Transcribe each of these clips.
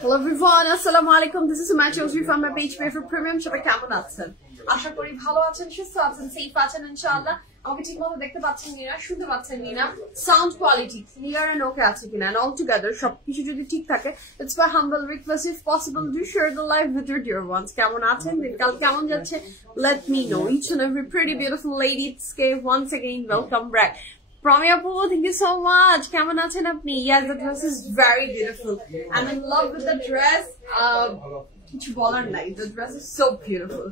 Hello everyone, assalamu alaikum. This is Sumaya Chaudhary from my page for Premium. সবাই কেমন আছেন? আশা করি ভালো আছেন, সুস্থ আছেন, সেফ আছেন ইনশাআল্লাহ। আমাকে ঠিকমতো দেখতে পাচ্ছেন কিনা, শুনতে পাচ্ছেন কিনা, সাউন্ড কোয়ালিটি ক্লিয়ার এন্ড ওকে আছে কিনা, and all together সবকিছু যদি ঠিক থাকে, it's my humble request if possible do share the live with your dear ones. কেমন আছেন? দিনকাল কেমন যাচ্ছে? Let me know. Each and every pretty beautiful lady. It's Kay once again. Welcome back. Pramya Poo, thank you so much. Keman achen apni? Yes, the dress is very beautiful. I'm in love with the dress. Kichu bolar nai. The dress is so beautiful.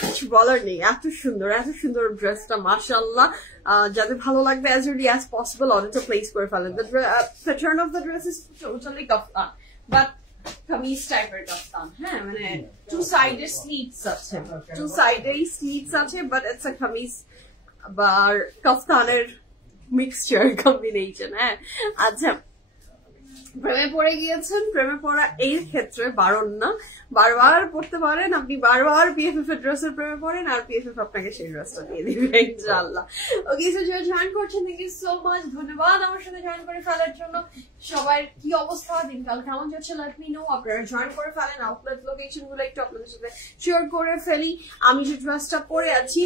Kichu bolar nei. Eto shundor dress ta mashallah. Jate bhalo lagbe as early as possible order to place kore felen. The pattern of the dress is totally kaftan, but kameez type er kaftan. Mane two sided sleeves ache. Two sided sleeves ache, but it's a kameez বার কাফতানের mixture combination. আচ্ছা, প্রেমে পড়ে গিয়েছেন, প্রেমে পড়া এই ক্ষেত্রে বারণ না, বারবার পড়তে পারেন আপনি, বারবার পিএফএফ এর ড্রেসের প্রেমে পড়েন আর পিএফএফ আপনাকে সেই ড্রেসটা দিয়ে দিবে ইনশাআল্লাহ। ওকে, সো যারা জয়েন করছেন থ্যাংক ইউ সো মাচ, ধন্যবাদ আমার সাথে জয়েন করে ফেলার জন্য। সবার কি অবস্থা, দিনকাল কেমন যাচ্ছে লেট মি নো। আপনারা জয়েন করে ফেলেন, আউটলেট লোকেশন গুলো একটু আপনাদের সাথে শেয়ার করে ফেলি। আমি যে ড্রেসটা পরে আছি,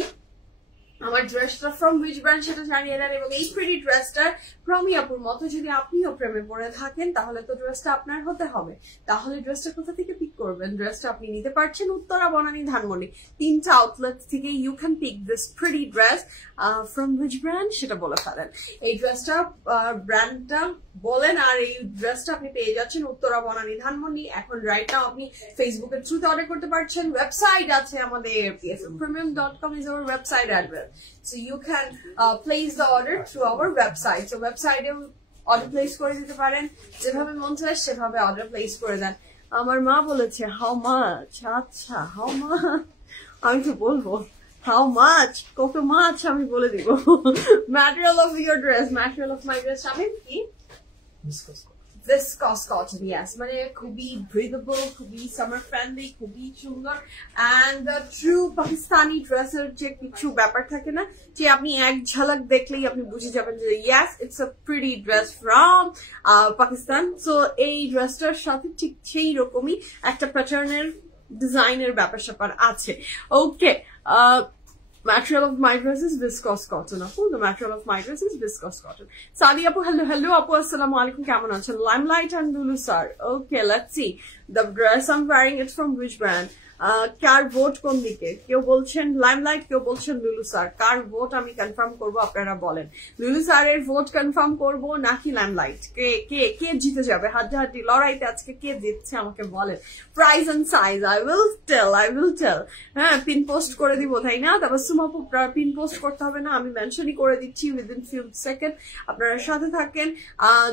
আমার ড্রেসটা ফ্রম হুইচ ব্র্যান্ড সেটা জানিয়ে দেন, এবং এই প্রিটি ড্রেসটা প্রমিয়াপুর মতো যদি আপনিও প্রেমে পড়ে থাকেন তাহলে তো ড্রেসটা আপনার হতে হবে। তাহলে ড্রেসটা কোথা থেকে পিক করবেন? ড্রেসটা আপনি নিতে পারছেন উত্তরা, বনানী, ধানমন্ডি, 3টা আউটলেট থেকে you can pick this pretty dress from which brand সেটা বলে ফেলেন। এই ড্রেসটা ব্র্যান্ডটা বলেন, আর এই ড্রেসটা আপনি পেয়ে যাচ্ছেন উত্তরা, বনানী, ধানমন্ডি। এখন রাইট নাও আপনি ফেসবুকের থ্রুতে অর্ডার করতে পারছেন। ওয়েবসাইট আছে আমাদের, pfpremium.com is our website address. So you can place the order through our website. So website e order place করে দিতে পারেন, যেভাবে মন চায় সেভাবে অর্ডার প্লেস করে দেন। আমার মা বলেছে হাউ মাচ, আচ্ছা হাউ মাচ, আমি তো বলবো হাউ মাচ, কত মাছ আমি বলে দিব। Material of your dress, material of my dress আমি কি viscose cotton, yes, মানে খুবই breathable, খুবই summer friendly, খুবই সুন্দর, and true পাকিস্তানি ড্রেসের যে কিছু ব্যাপার থাকে না, যে আপনি এক ঝলক দেখলেই আপনি বুঝে যাবেন যে yes it's a pretty dress from Pakistan. So এই ড্রেসটার সাথে ঠিক সেই রকমই একটা প্যাটার্নের ডিজাইনের ব্যাপার স্যাপার আছে। ওকে, material of my dress is viscose cotton. Apu, the material of my dress is viscose cotton. Sadi Apu, hello Apu, assalamu alaikum, keman achen? Limelight and Lulu Sar. Okay, let's see. The dress I'm wearing, it's from which brand? Car vote কোন দিকে? কেউ বলছেন limelight, কেউ বলছেন লুলু sir. কার vote আমি confirm করবো, আপনারা বলেন। লুলু স্যারের ভোট কনফার্ম করবো নাকি লাইমলাইট? কে জিতে যাবে? হাড্ডাহাড্ডি লড়াইতে আজকে কে জিতছে আমাকে বলেন। Price and size I will tell. হ্যাঁ, পিন পোস্ট করে দিব, তাই না? তারপর সুমাপু পিন পোস্ট করতে হবে না, আমি মেনশনই করে দিচ্ছি উইদিন ফিউ সেকেন্ড। আপনারা সাথে থাকেন,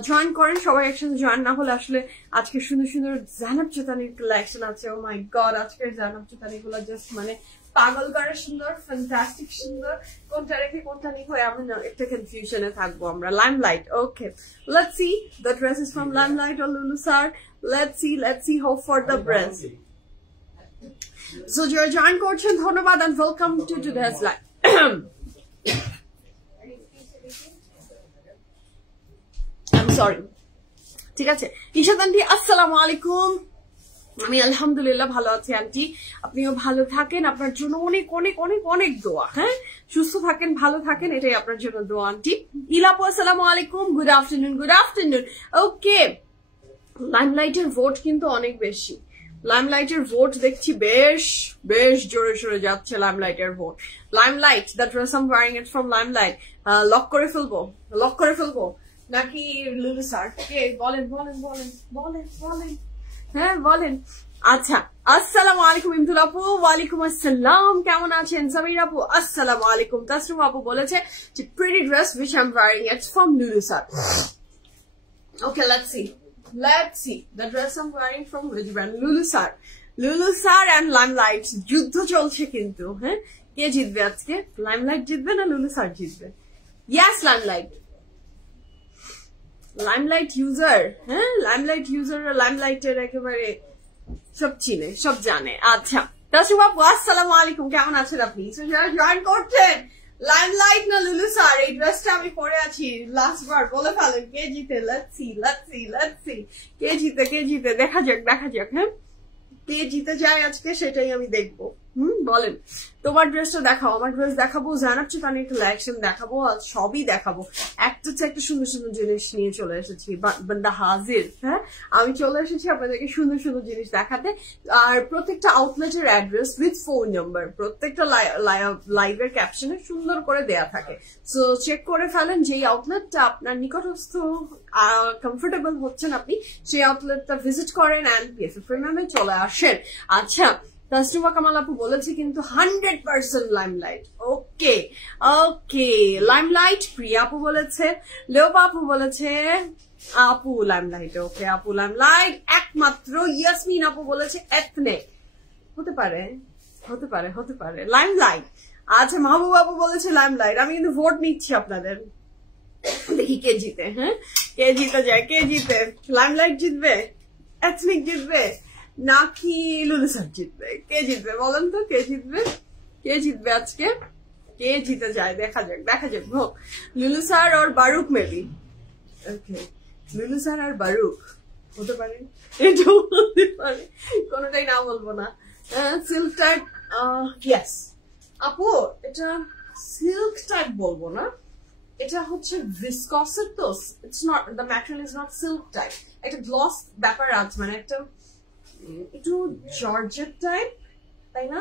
জয়েন করেন, সবাই একসাথে জয়েন না হলে আসলে আজকে সুন্দর সুন্দর জানাব চুতানির কালেকশন আছে। ও মাই গড, আজকের জানাব চুতানি গুলো জাস্ট মানে পাগল করে সুন্দর, ফ্যান্টাস্টিক সুন্দর। কোনটা রেখে কোনটা নিব আমি একটা কনফিউশনে থাকবো আমরা। Limelight, okay, let's see the dress is from Limelight or Lulu sir. Let's see hope for the dress. So যারা জয়েন করছেন ধন্যবাদ, and welcome to today's live. I am sorry. ঠিক আছে, ইশাদ আন্টি আসসালামু আলাইকুম। আমি আলহামদুলিল্লাহ ভালো আছি আন্টি, আপনিও ভালো থাকেন, আপনার জন্য অনেক অনেক অনেক অনেক দোয়া। হ্যাঁ, সুস্থ থাকেন, ভালো থাকেন, এটাই আপনার জন্য দোয়া আন্টি। ইলাপু আসসালামু আলাইকুম, গুড আফটারনুন। ওকে, লাইমলাইটের ভোট কিন্তু অনেক বেশি। লাইমলাইটের ভোট দেখছি বেশ জোরে সোরে যাচ্ছে লাইমলাইটের ভোট। Limelight, that dress I am wearing it from Limelight. Lock করে ফেলবো নাকি লুলু স্যার? কে বলেন? হ্যাঁ বলেন। আচ্ছা, আসসালামু আলাইকুম ইমতুল আপু। ওয়ালাইকুম আসসালাম, কেমন আছেন? সামির আপু আসসালামু আলাইকুম। তাসরিম আপু বলেছে যে pretty dress which I'm wearing it's from Lulu Sar. Okay, let's see the dress I'm wearing from which brand? Lulu Sar and Limelight যুদ্ধ চলছে কিন্তু। হ্যাঁ, কে জিতবে আজকে? লাইমলাইট জিতবে না লুলু স্যার জিতবে? Yes, limelight user. হ্যাঁ, লাইমলাইট ইউজার লাইমলাইটের একেবারে সব চিনে, সব জানে। আচ্ছা, তাসরিম আপু আসসালামু আলাইকুম, কেমন আছেন আপনি? যারা জয়েন করছেন লাইমলাইট না লুলু স্যার? এই ড্রেসটা আমি পরে আছি লাস্ট বার, বলে ফেলেন কে জিতে। লেটস সি কে জিতে দেখা যাক। হ্যাঁ, কে জিতে যায় আজকে সেটাই আমি দেখবো। বলেন, তোমার ড্রেসটা দেখাও, আমার ড্রেস দেখাবো, জানাচ্ছি তার একটা কালেকশন দেখাবো, আর সবই দেখাবো। একটা সুন্দর সুন্দর জিনিস নিয়ে চলে এসেছি, বান্দা হাজির। হ্যাঁ, আমি চলে এসেছি আপনাদেরকে সুন্দর সুন্দর জিনিস দেখাতে। আর প্রত্যেকটা আউটলেটের অ্যাড্রেস উইথ ফোন নাম্বার প্রত্যেকটা লাইভের ক্যাপশনে সুন্দর করে দেয়া থাকে। সো চেক করে ফেলেন যেই আউটলেটটা আপনার নিকটস্থ কমফোর্টেবল হচ্ছেন আপনি সেই আউটলেটটা ভিজিট করেন অ্যান্ড পিএফএ প্রিমিয়ামে চলে আসেন। আচ্ছা, তাসনিমা কামাল আপু বলেছে কিন্তু 100% লাইমলাইট। ওকে, লাইমলাইট। প্রিয়া আপু বলেছে, লেওপা আপু বলেছে আপু লাইমলাইট। ওকে, আপু লাইমলাইট একমাত্র। ইয়াসমিন আপু বলেছে এথনিক। হতে পারে লাইমলাইট। আচ্ছা, মাহবুব আপু বলেছে লাইমলাইট। আমি কিন্তু ভোট নিচ্ছি আপনাদের, দেখি কে জিতে। হ্যাঁ, কে জিতে যায়, কে জিতে? লাইমলাইট জিতবে, এথনিক জিতবে, নাকি লুলু স্যার জিতবে? কে জিতবে বলেন তো? কে জিতবে আজকে? কে জিতে যায় দেখা যাক। হোক, লুলু স্যার আর বারুক মেবি। ওকে, লুলু স্যার আর বারুক হতে পারে, এটাও হতে পারে, কোনোটাই না বলবো না। সিল্ক টাইপ, ইয়েস আপু, এটা সিল্ক টাইপ বলবো না, এটা হচ্ছে ভিসকসের। তো it's not, the material is not silk type, একটা গ্লস ব্যাপার আছে, মানে একটা একটু জর্জেট টাইপ, তাই না?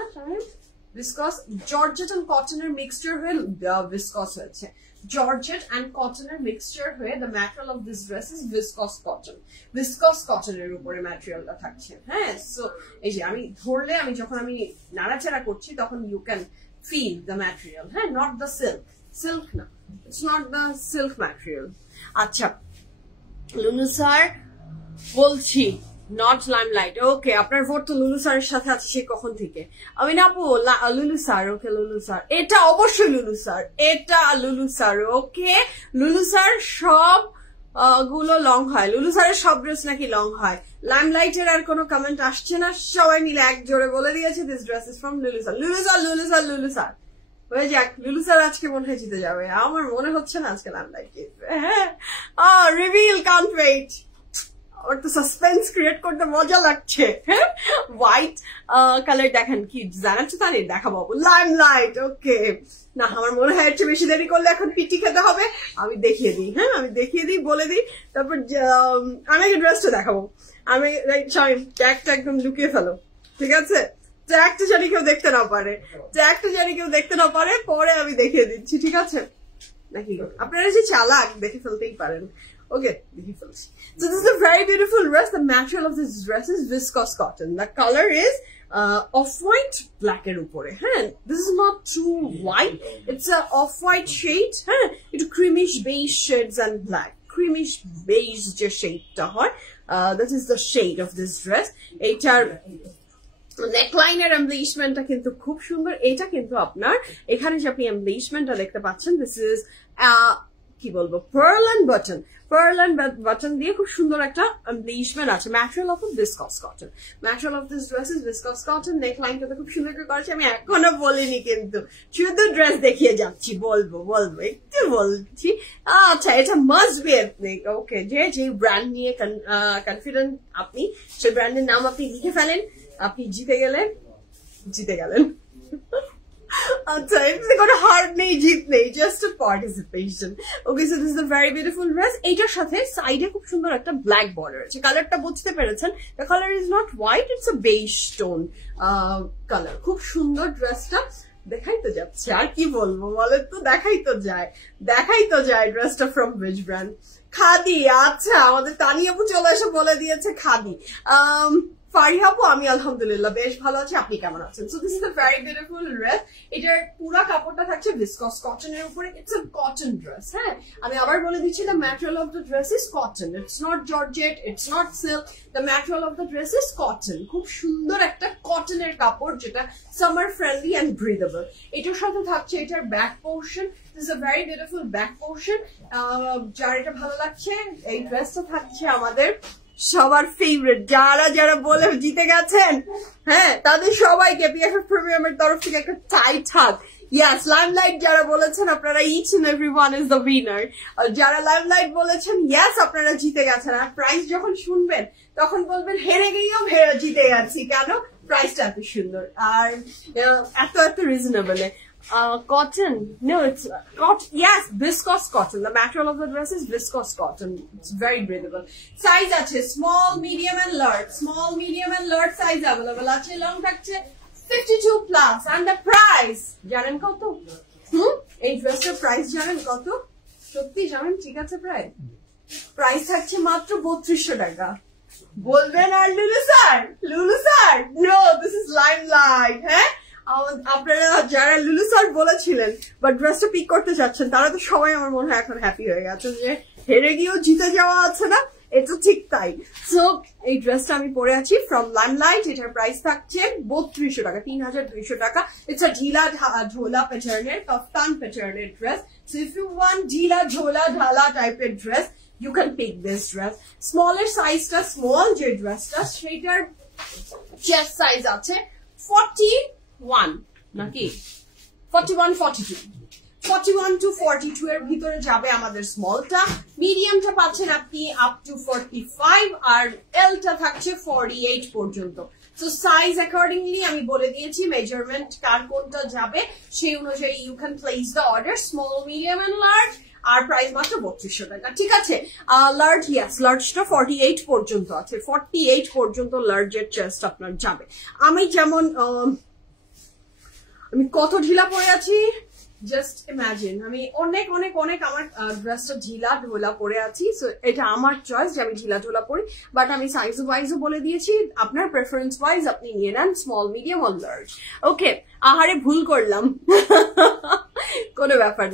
ভিসকস, জর্জেট এন্ড কটনের মিক্সচার হয়ে ভিসকস হয়েছে। জর্জেট এন্ড কটনের মিক্সচার হয়ে the material of this dress is viscose কটনের উপরে ম্যাটেরিয়ালটা থাকছে। হ্যাঁ, সো এই যে আমি ধরলে, যখন আমি নাড়াচাড়া করছি তখন you can feel the material. হ্যাঁ, নট দ্য সিল্ক না, it's not the silk material. আচ্ছা, লুলু স্যার বলছি, নট লাইমলাইট। ওকে, আপনার ভোট তো লুলু স্যারের সাথে আছে সে কখন থেকে। আমি না আপু, লুলু স্যার। ওকে, লুলু স্যার, এটা অবশ্যই লুলু স্যার। ওকে, লুলু স্যার সব গুলো লং হয়। লুলু স্যারের সব ড্রেস নাকি লং হয়। লাইমলাইটের আর কোনো কমেন্ট আসছে না, সবাই মিলে এক জোরে বলে দিয়েছে দিস ড্রেস ইজ ফ্রম লুলু স্যার। হয়ে যাক, লুলু স্যার আজকে মনে হয় জিতে যাবে। আমার মনে হচ্ছে না আজকে লাইমলাইট জিতবে। হ্যাঁ, রিভিল, কান্ট ওয়েট। আমার তো সাসপেন্স ক্রিয়েট করতে মজা লাগছে। হ্যাঁ, হোয়াইট কালার দেখেন, কি জানাচ্ছে তাহলে দেখাবো লাইমলাইট। ওকে, না আমার মনে হয় একটু বেশি দেরি করলে এখন পিটি খেতে হবে। আমি দেখিয়ে দিই, হ্যাঁ আমি দেখিয়ে দিই, বলে দিই, তারপর আমি ড্রেসটা দেখাবো। আমি ট্যাগটা একদম লুকিয়ে ফেলো, ঠিক আছে? ট্যাগটা জানি কেউ দেখতে না পারে, পরে আমি দেখিয়ে দিচ্ছি, ঠিক আছে? নাকি আপনারা যে চালাক, দেখে ফেলতেই পারেন। Okay, so this is a very beautiful dress. The material of this dress is viscose cotton. The color is off-white black er upore. This is not too white. It's a off-white shade. It's creamish beige shades and black. Creamish beige je shade ta hoy. That is the shade of this dress. Etar neckline er embellishment ta kintu khub sundor. Eta kintu apnar ekhane je apni embellishment ta dekhte pacchen. This is কি বলবো, pearl and button দিয়ে খুব সুন্দর একটা embellishment আছে। Material of viscose cotton. Material of this dress is viscose cotton. নেকলাইনটা খুব সুন্দর করে করেছে। আমি এখনো বলিনি, কিন্তু শুধু ড্রেস দেখিয়ে যাচ্ছি, বলবো একটু বলছি। আচ্ছা, এটা মাস্ট বি এথনিক। ওকে, যে ব্র্যান্ড নিয়ে কনফিডেন্ট আপনি, সেই ব্র্যান্ডের নাম আপনি লিখে ফেলেন, আপনি জিতে গেলেন। It's got a hard name, jeet nahi, just a participation. Okay, so this is a very beautiful dress. Etar sathe side e khub sundor ekta black border ache. Color ta bujhte perechen, the color is not white, it's a beige tone color. Khub sundor dress ta দেখাই তো যাচ্ছে, আর কি বলবো বলেন তো? দেখাই তো যায় ড্রেসটা ফ্রম which brand? খাদি। আচ্ছা, আমাদের তানিয়া আপু চলে এসে বলে দিয়েছে খাদি। ফারিহা আপু, আমি আলহামদুলিল্লাহ বেশ ভালো আছি, আপনি কেমন আছেন? So this is a very beautiful dress. এটার পুরো কাপড়টা থাকছে ভিসকস কটনের উপরে। It's a cotton dress. হ্যাঁ, আমি আবার বলে দিচ্ছি, the material of the dress is cotton. It's not georgette, it's not silk, the material of the dress is cotton. খুব সুন্দর একটা কটনের কাপড়, যেটা সামার ফ্রেন্ডলি অ্যান্ড ব্রিদেবল। এটার সাথে থাকছে এটার back portion. This is a very beautiful back portion. যার এটা ভালো লাগছে, এই ড্রেসটা থাকছে আমাদের সবার ফেভারিট, যারা বলে জিতে গেছেন, হ্যাঁ তাদের সবাইকে পিএফএ প্রিমিয়ামের তরফ থেকে একটা টাইট হাগ। Yes, Limelight যারা বলেছেন আপনারা each and everyone is the winner. যারা Limelight বলেছেন yes আপনারা জিতে গেছেন। আর প্রাইস যখন শুনবেন তখন বলবেন হেরে গিয়েও জিতে গেছি, কেন? প্রাইসটা এত সুন্দর আর এত reasonable. Cotton, no, it's cotton. Yes, viscose cotton. The material of the dress is viscose cotton. It's very breathable. Size আছে small, medium and large. Small, medium and large size available আছে। Long থাকছে 52 plus and the price জানেন কত? এই ড্রেসের price জানেন কত? সত্যি জানেন? ঠিক আছে, প্রাইস থাকছে মাত্র 3200 টাকা। বলবেন আর Lulu sir no, this is Limelight. হ্যাঁ, আপনারা যারা লুলু স্যার বলেছিলেন বা ড্রেসটা পিক করতে চাচ্ছেন তারা তো সবাই আমার মনে হয় এখন হ্যাপি হয়ে গেছে যে হেরে গিয়েও জিতে যাওয়া আছে না, এটা ঠিক তাই। সো এই ড্রেসটা আমি পরে আছি ফ্রম লাইমলাইট, এটার প্রাইস থাকছে 3200 টাকা, 3200 টাকা। ইটস আ ঢিলা ঝোলা প্যাটার্নের, কফতান প্যাটার্নের dress. So if you want ঢিলা ঝোলা ঢালা টাইপের dress, you can pick this dress. Smaller size টা small যে ড্রেসটা সেটার chest size আছে 41 নাকি 41 42 41 to 42 এর ভিতরে যাবে আমাদের স্মলটা। মিডিয়ামটা পাচ্ছেন আপনি আপ টু 45 আর এলটা থাকছে 48 পর্যন্ত। সো সাইজ অ্যাকর্ডিংলি আমি বলে দিয়েছি মেজারমেন্ট কার কোনটা যাবে সেই অনুযায়ী you can place the order, small, medium and large. আর প্রাইস মাত্র 3200 টাকা, ঠিক আছে। লার্জ, ইয়েস, লার্জটা 48 পর্যন্ত আছে, 48 পর্যন্ত লার্জের চেস্ট আপনার যাবে। আমি যেমন আমি কত ঢিলা পরে আছি জাস্ট ইমাজিন, আমি অনেক অনেক অনেক আমার ড্রেসটা ঢিলা ঢোলা পরে আছি। সো এটা আমার চয়েস যে আমি ঢিলা ঢোলা পরি, বাট আমি সাইজ ওয়াইজও বলে দিয়েছি, আপনার প্রেফারেন্স ওয়াইজ আপনি নিয়ে নেন স্মল, মিডিয়াম আর লার্জ। ওকে, আহারে ভুল করলাম কোনো ব্যাপার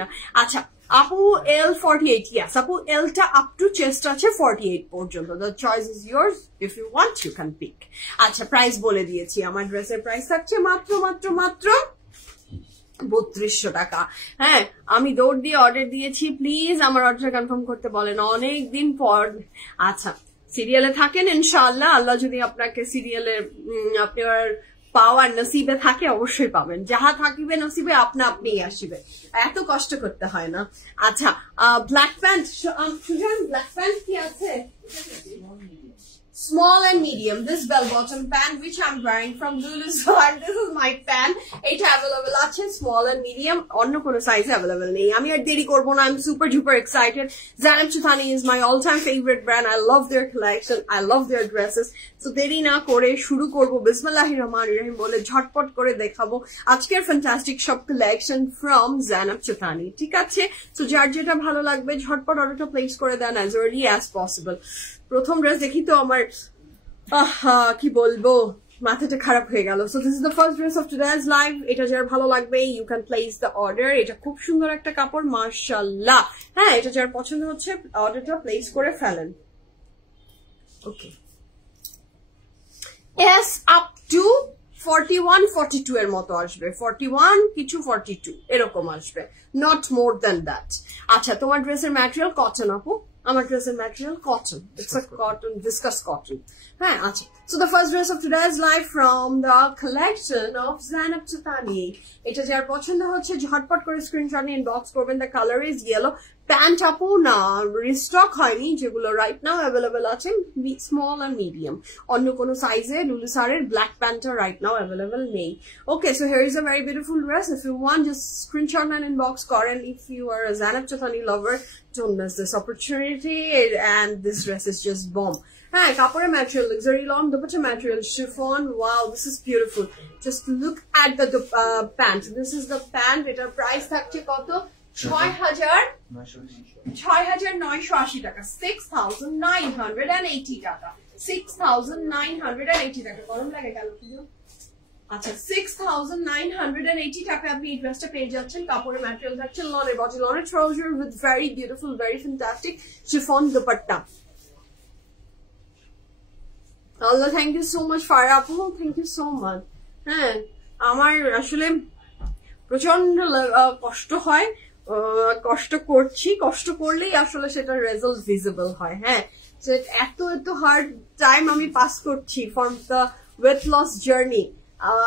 না। আচ্ছা, আপু L48, yes, আপু Lটা আপ টু চেস্ট আছে 48 পর্যন্ত। The choice is yours, if you want you can pick. আচ্ছা, প্রাইস বলে দিয়েছি, আমার ড্রেসের প্রাইস থাকছে মাত্র 3200 টাকা। হ্যাঁ, আমি দৌড় দিয়ে অর্ডার দিয়েছি, প্লিজ আমার অর্ডার কনফার্ম করতে বলেন, অনেক দিন পর। আচ্ছা, সিরিয়ালে থাকেন ইনশাআল্লাহ, আল্লাহ যদি আপনাকে সিরিয়ালে আপনার পাওয়ার নসিবে থাকে অবশ্যই পাবেন, যাহা থাকিবে নসিবে আপনি আসিবে, এত কষ্ট করতে হয় না। আচ্ছা, black pant, Sujon black pant কি আছে? Small and medium, this bell bottom pant which I'm wearing from Lulu's, this is my pant. এটা available আছে small and medium, অন্য কোনো সাইজ available নেই। আমি আর দেরি করব না, I'm super duper excited. Zanab Chuthani is my all-time favorite brand. I love their collection, I love their dresses. So দেরি না করে শুরু করব বিসমিল্লাহির রহমানির রহিম বলে, ঝটপট করে দেখাবো আজকের ফ্যান্টাস্টিক সব কালেকশন from Zanab Chuthani, ঠিক আছে? So যার যেটা ভালো লাগবে ঝটপট অর্ডারটা প্লেস করে দেন as early as possible. প্রথম ড্রেস দেখি তো আমার কি বলবো, মাথাটা খারাপ হয়ে গেল। So this is the first dress of today's live. এটা যার ভালো লাগবে you can place the order. এটা খুব সুন্দর একটা কাপড়, মাশাআল্লাহ। হ্যাঁ, এটা যার পছন্দ হচ্ছে অর্ডারটা প্লেস করে ফেলেন। ওকে, এস আপ টু 41 42 এর মতো আসবে, 41 কিছু 42 এরকম আসবে, নট মোর দ্যান দ্যাট। আচ্ছা, তোমার ড্রেসের ম্যাটেরিয়াল কটন আপু? আমার ড্রেসের material cotton, it's a cotton, discuss cotton. হ্যাঁ, আচ্ছা। So the first dress of today's live from the collection of Zanab Chuthani. এটা যার পছন্দ হচ্ছে ঝটপট করে স্ক্রিনশট নিয়ে ইনবক্স করবেন। The color is yellow. Pant আপু না রিস্টক হয়নি, যেগুলো রাইট নাও অ্যাভেলেবল আছে স্মল আর মিডিয়াম, অন্য কোনো সাইজে লুলু সারের ব্ল্যাক প্যান্টটা রাইট নাও অ্যাভেলেবল নেই। Okay, so here is a very beautiful dress. If you want just screenshot and inbox করেন। If you are a Zanab Chuthani lover, don't miss this opportunity, and this dress is just bomb. হ্যাঁ, কাপড়ের material luxury long, dupatta material chiffon. Wow, this is beautiful. Just look at the pant, this is the pant. এটার price থাকছে কত? 6,980 টাকা, 6,980 টাকা, 6,980 টাকা। গরম লাগে গেল কিন্তু। আচ্ছা, 6,980 টাকা আপনি এই ড্রেসটা পেয়ে যাচ্ছেন। কাপড়ের ম্যাটেরিয়াল থাকছে লনের বডি, লনের trouser with very beautiful, very fantastic chiffon dupatta. আল্লাহ, thank you so much Farah আপু, থ্যাংক ইউ সো মাচ। হ্যাঁ, আমার আসলে প্রচন্ড কষ্ট হয়, কষ্ট করছি, কষ্ট করলেই আসলে সেটা রেজাল্ট ভিজিবল হয়। হ্যাঁ, এত হার্ড টাইম আমি পাস করছি from the weight loss journey.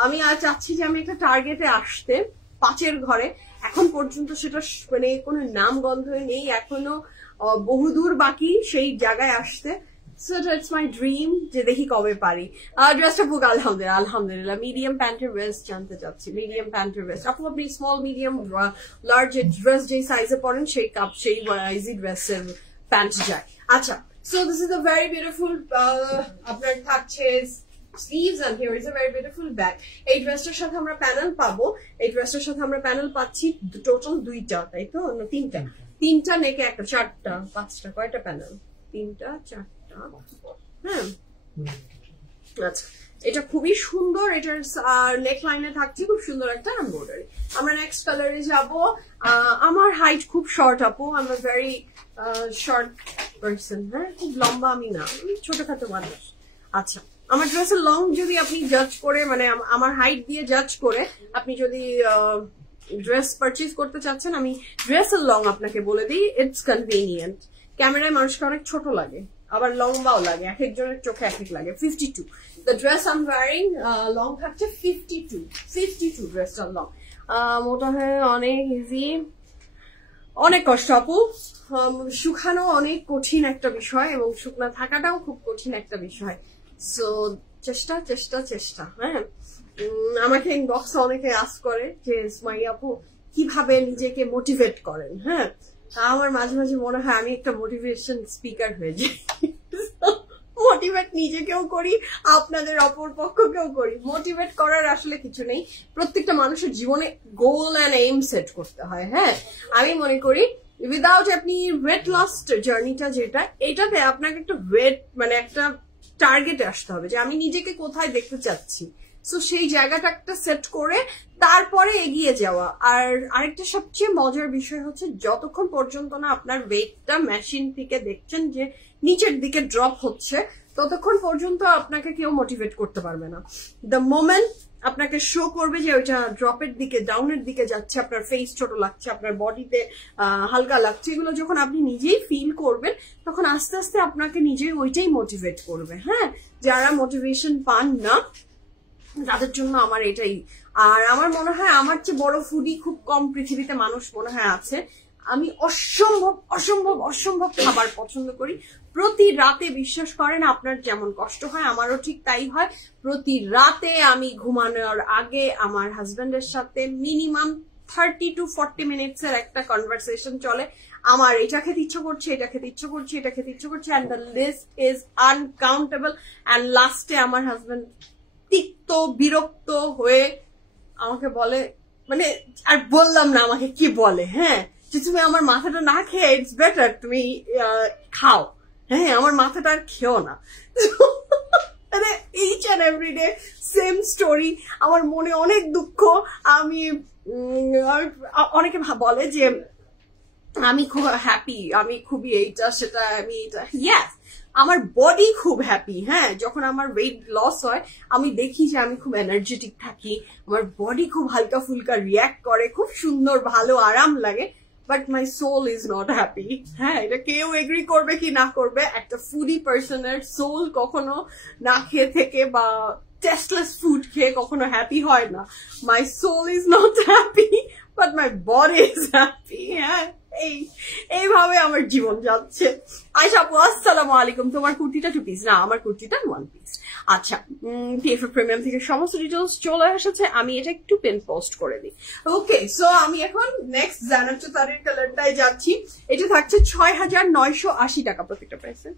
আমি চাচ্ছি যে আমি একটা টার্গেটে আসতে, 5-এর ঘরে, এখন পর্যন্ত সেটা মানে কোনো নাম গন্ধ নেই, এখনো বহুদূর বাকি সেই জায়গায় আসতে। So that's my dream যে দেখি কবে পারি। ড্রেসটা বুক আলহামদুলিল্লাহ মিডিয়াম প্যান্টের ওয়েস্ট জানতে চাচ্ছি, মিডিয়াম প্যান্টের ওয়েস্ট। আপু আপনি স্মল মিডিয়াম লার্জ ড্রেস যে সাইজে পরেন সেই কাপ সেই ইজি ড্রেসের প্যান্ট যায়। আচ্ছা, so this is a very beautiful আপনার থাকছে sleeves and here is a very beautiful bag. এই ড্রেসটার সাথে আমরা প্যানেল পাবো, এই ড্রেসটার সাথে আমরা প্যানেল পাচ্ছি টোটাল 2টা, তাই তো? না 3টা নেকে একটা, 4টা 5টা, কয়টা প্যানেল? 3টা 4টা, হ্যাঁ। আচ্ছা, এটা খুবই সুন্দর, এটার নেক লাইনে থাকছে খুব সুন্দর একটা এমব্রয়ডারি। আমরা নেক্সট কালারে যাব। আমার হাইট খুব শর্ট আপু, I am a very short person, হ্যাঁ, খুব লম্বা আমি না, ছোটখাটো মানুষ। আচ্ছা, আমার ড্রেসের লং যদি আপনি জাজ করে, মানে আমার হাইট দিয়ে জাজ করে আপনি যদি ড্রেস পারচেজ করতে চাচ্ছেন, আমি ড্রেসের লং আপনাকে বলে দিই, ইটস কনভিনিয়েন্ট। ক্যামেরায় মানুষকে অনেক ছোট লাগে, আবার লম্বাও লাগে, এক একজনের চোখে এক এক লাগে। 52 the dress I am wearing, long থাকছে 52 ড্রেসটার লং। মোটা হয়ে অনেক ইজি, অনেক কষ্ট আপু, শুকানো অনেক কঠিন একটা বিষয় এবং শুকনা থাকাটাও খুব কঠিন একটা বিষয়। সো চেষ্টা চেষ্টা চেষ্টা, হ্যাঁ। আমাকে ইনবক্সে অনেকে আস্ক করে যে ইসমাইল আপু কিভাবে নিজেকে মোটিভেট করেন, হ্যাঁ। আমার মাঝে মাঝে মনে হয় আমি একটা মোটিভেশন স্পিকার হয়ে যাই। মোটিভেট নিজেকেও করি, আপনাদের অপর পক্ষকেও করি। মোটিভেট করার আসলে কিছু নেই, প্রত্যেকটা মানুষের জীবনে গোল অ্যান্ড এইম সেট করতে হয়, হ্যাঁ। আমি মনে করি উইদাউট আপনি ওয়েট লস জার্নিটা যেটা, এটাতে আপনাকে একটা ওয়েট মানে একটা টার্গেটে আসতে হবে যে আমি নিজেকে কোথায় দেখতে চাচ্ছি। সো সেই জায়গাটা একটা সেট করে তারপরে এগিয়ে যাওয়া। আর আরেকটা সবচেয়ে মজার বিষয় হচ্ছে যতক্ষণ পর্যন্ত না আপনার ওয়েটটা মেশিন থেকে দেখছেন যে নিচের দিকে ড্রপ হচ্ছে, ততক্ষণ পর্যন্ত আপনাকে কেউ মোটিভেট করতে পারবে না। দ্য মোমেন্ট আপনাকে শো করবে যে ওইটা ড্রপের দিকে, ডাউনের দিকে যাচ্ছে, আপনার ফেস ছোট লাগছে, আপনার বডিতে হালকা লাগছে, এগুলো যখন আপনি নিজেই ফিল করবেন তখন আস্তে আস্তে আপনাকে নিজেই ওইটাই মোটিভেট করবে, হ্যাঁ। যারা মোটিভেশন পান না তাদের জন্য আমার এটাই। আর আমার মনে হয় আমার চেয়ে বড় ফুডি খুব কম পৃথিবীতে মানুষ মনে হয় আছে। আমি অসম্ভব অসম্ভব অসম্ভব খাবার পছন্দ করি। প্রতি রাতে, বিশ্বাস করেন আপনার যেমন কষ্ট হয় আমারও ঠিক তাই হয়, প্রতি রাতে আমি ঘুমানোর আগে আমার হাজবেন্ডের সাথে মিনিমাম 30 to 40 মিনিটসের একটা কনভারসেশন চলে। আমার এটা খেতে ইচ্ছে করছে, এটা খেতে ইচ্ছে করছে, এটা খেতে ইচ্ছে করছে, and the list is uncountable. And লাস্টে আমার হাজবেন্ড তিক্ত বিরক্ত হয়ে আমাকে বলে, মানে আর বললাম না আমাকে কি বলে, হ্যাঁ, যে তুমি আমার মাথাটা না খেয়ে ইটস বেটার তুমি খাও, হ্যাঁ, আমার মাথাটা আর খেও না। Each and every day same story. আমার মনে অনেক দুঃখ। আমি অনেকে বলে যে আমি খুব হ্যাপি, আমি খুবই এইটা সেটা, আমি এটা, ইয়াস আমার বডি খুব হ্যাপি, হ্যাঁ। যখন আমার ওয়েট লস হয় আমি দেখি যে আমি খুব এনার্জেটিক থাকি, আমার বডি খুব হালকা ফুলকা রিয়াক্ট করে, খুব সুন্দর ভালো আরাম লাগে, but my soul is not happy, হ্যাঁ। এটা কেউ এগ্রি করবে কি না করবে, একটা ফুডি পার্সনের সোল কখনো না খেয়ে থেকে বা টেস্টলেস ফুড খেয়ে কখনো হ্যাপি হয় না। My soul is not happy but my body is happy, হ্যাঁ। এইভাবে আমার জীবন যাচ্ছে। আয়শা আপু আসসালামু আলাইকুম, তোমার কুর্তিটা 2 পিস? না, আমার কুর্তিটা 1 পিস। আচ্ছা, PFF প্রিমিয়াম থেকে সমস্ত ডিটেলস চলে এসেছে, আমি এটা একটু পেন পোস্ট করে দিই। ওকে, সো আমি এখন নেক্সট জানার চুতারের কালারটায় যাচ্ছি। এটা থাকছে 6,980 টাকা প্রত্যেকটা প্রাইসে,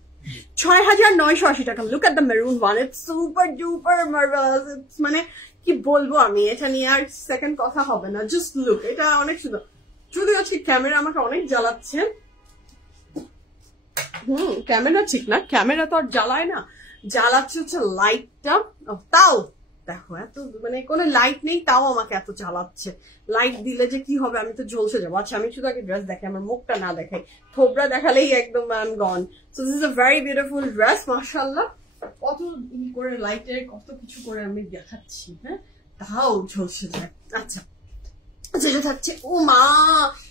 6,980 টাকা। Look at the maroon one, it's super duper marvellous. মানে কি বলবো আমি, এটা নিয়ে আর সেকেন্ড কথা হবে না, জাস্ট লুক, এটা অনেক সুন্দর। যদি আজকে ক্যামেরা আমাকে অনেক জ্বালাচ্ছে, ক্যামেরা ঠিক না, ক্যামেরা তো আর জ্বালায় না, জ্বালাচ্ছে হচ্ছে লাইটটা। তাও দেখো এত মানে কোনো লাইট নেই তাও আমাকে এত জ্বালাচ্ছে। লাইট দিলে যে কি হবে, আমি তো ঝলসে যাবো। আচ্ছা, আমি শুধু আগে ড্রেস দেখাই, আমার মুখটা না দেখাই, থোবরা দেখালেই একদম I am gone. So this is a very beautiful dress, মাশাআল্লাহ। কত করে লাইটের কত কিছু করে আমি দেখাচ্ছি, হ্যাঁ, তাও ঝলসে যায়। আচ্ছা, যেটা থাকছে, ও মা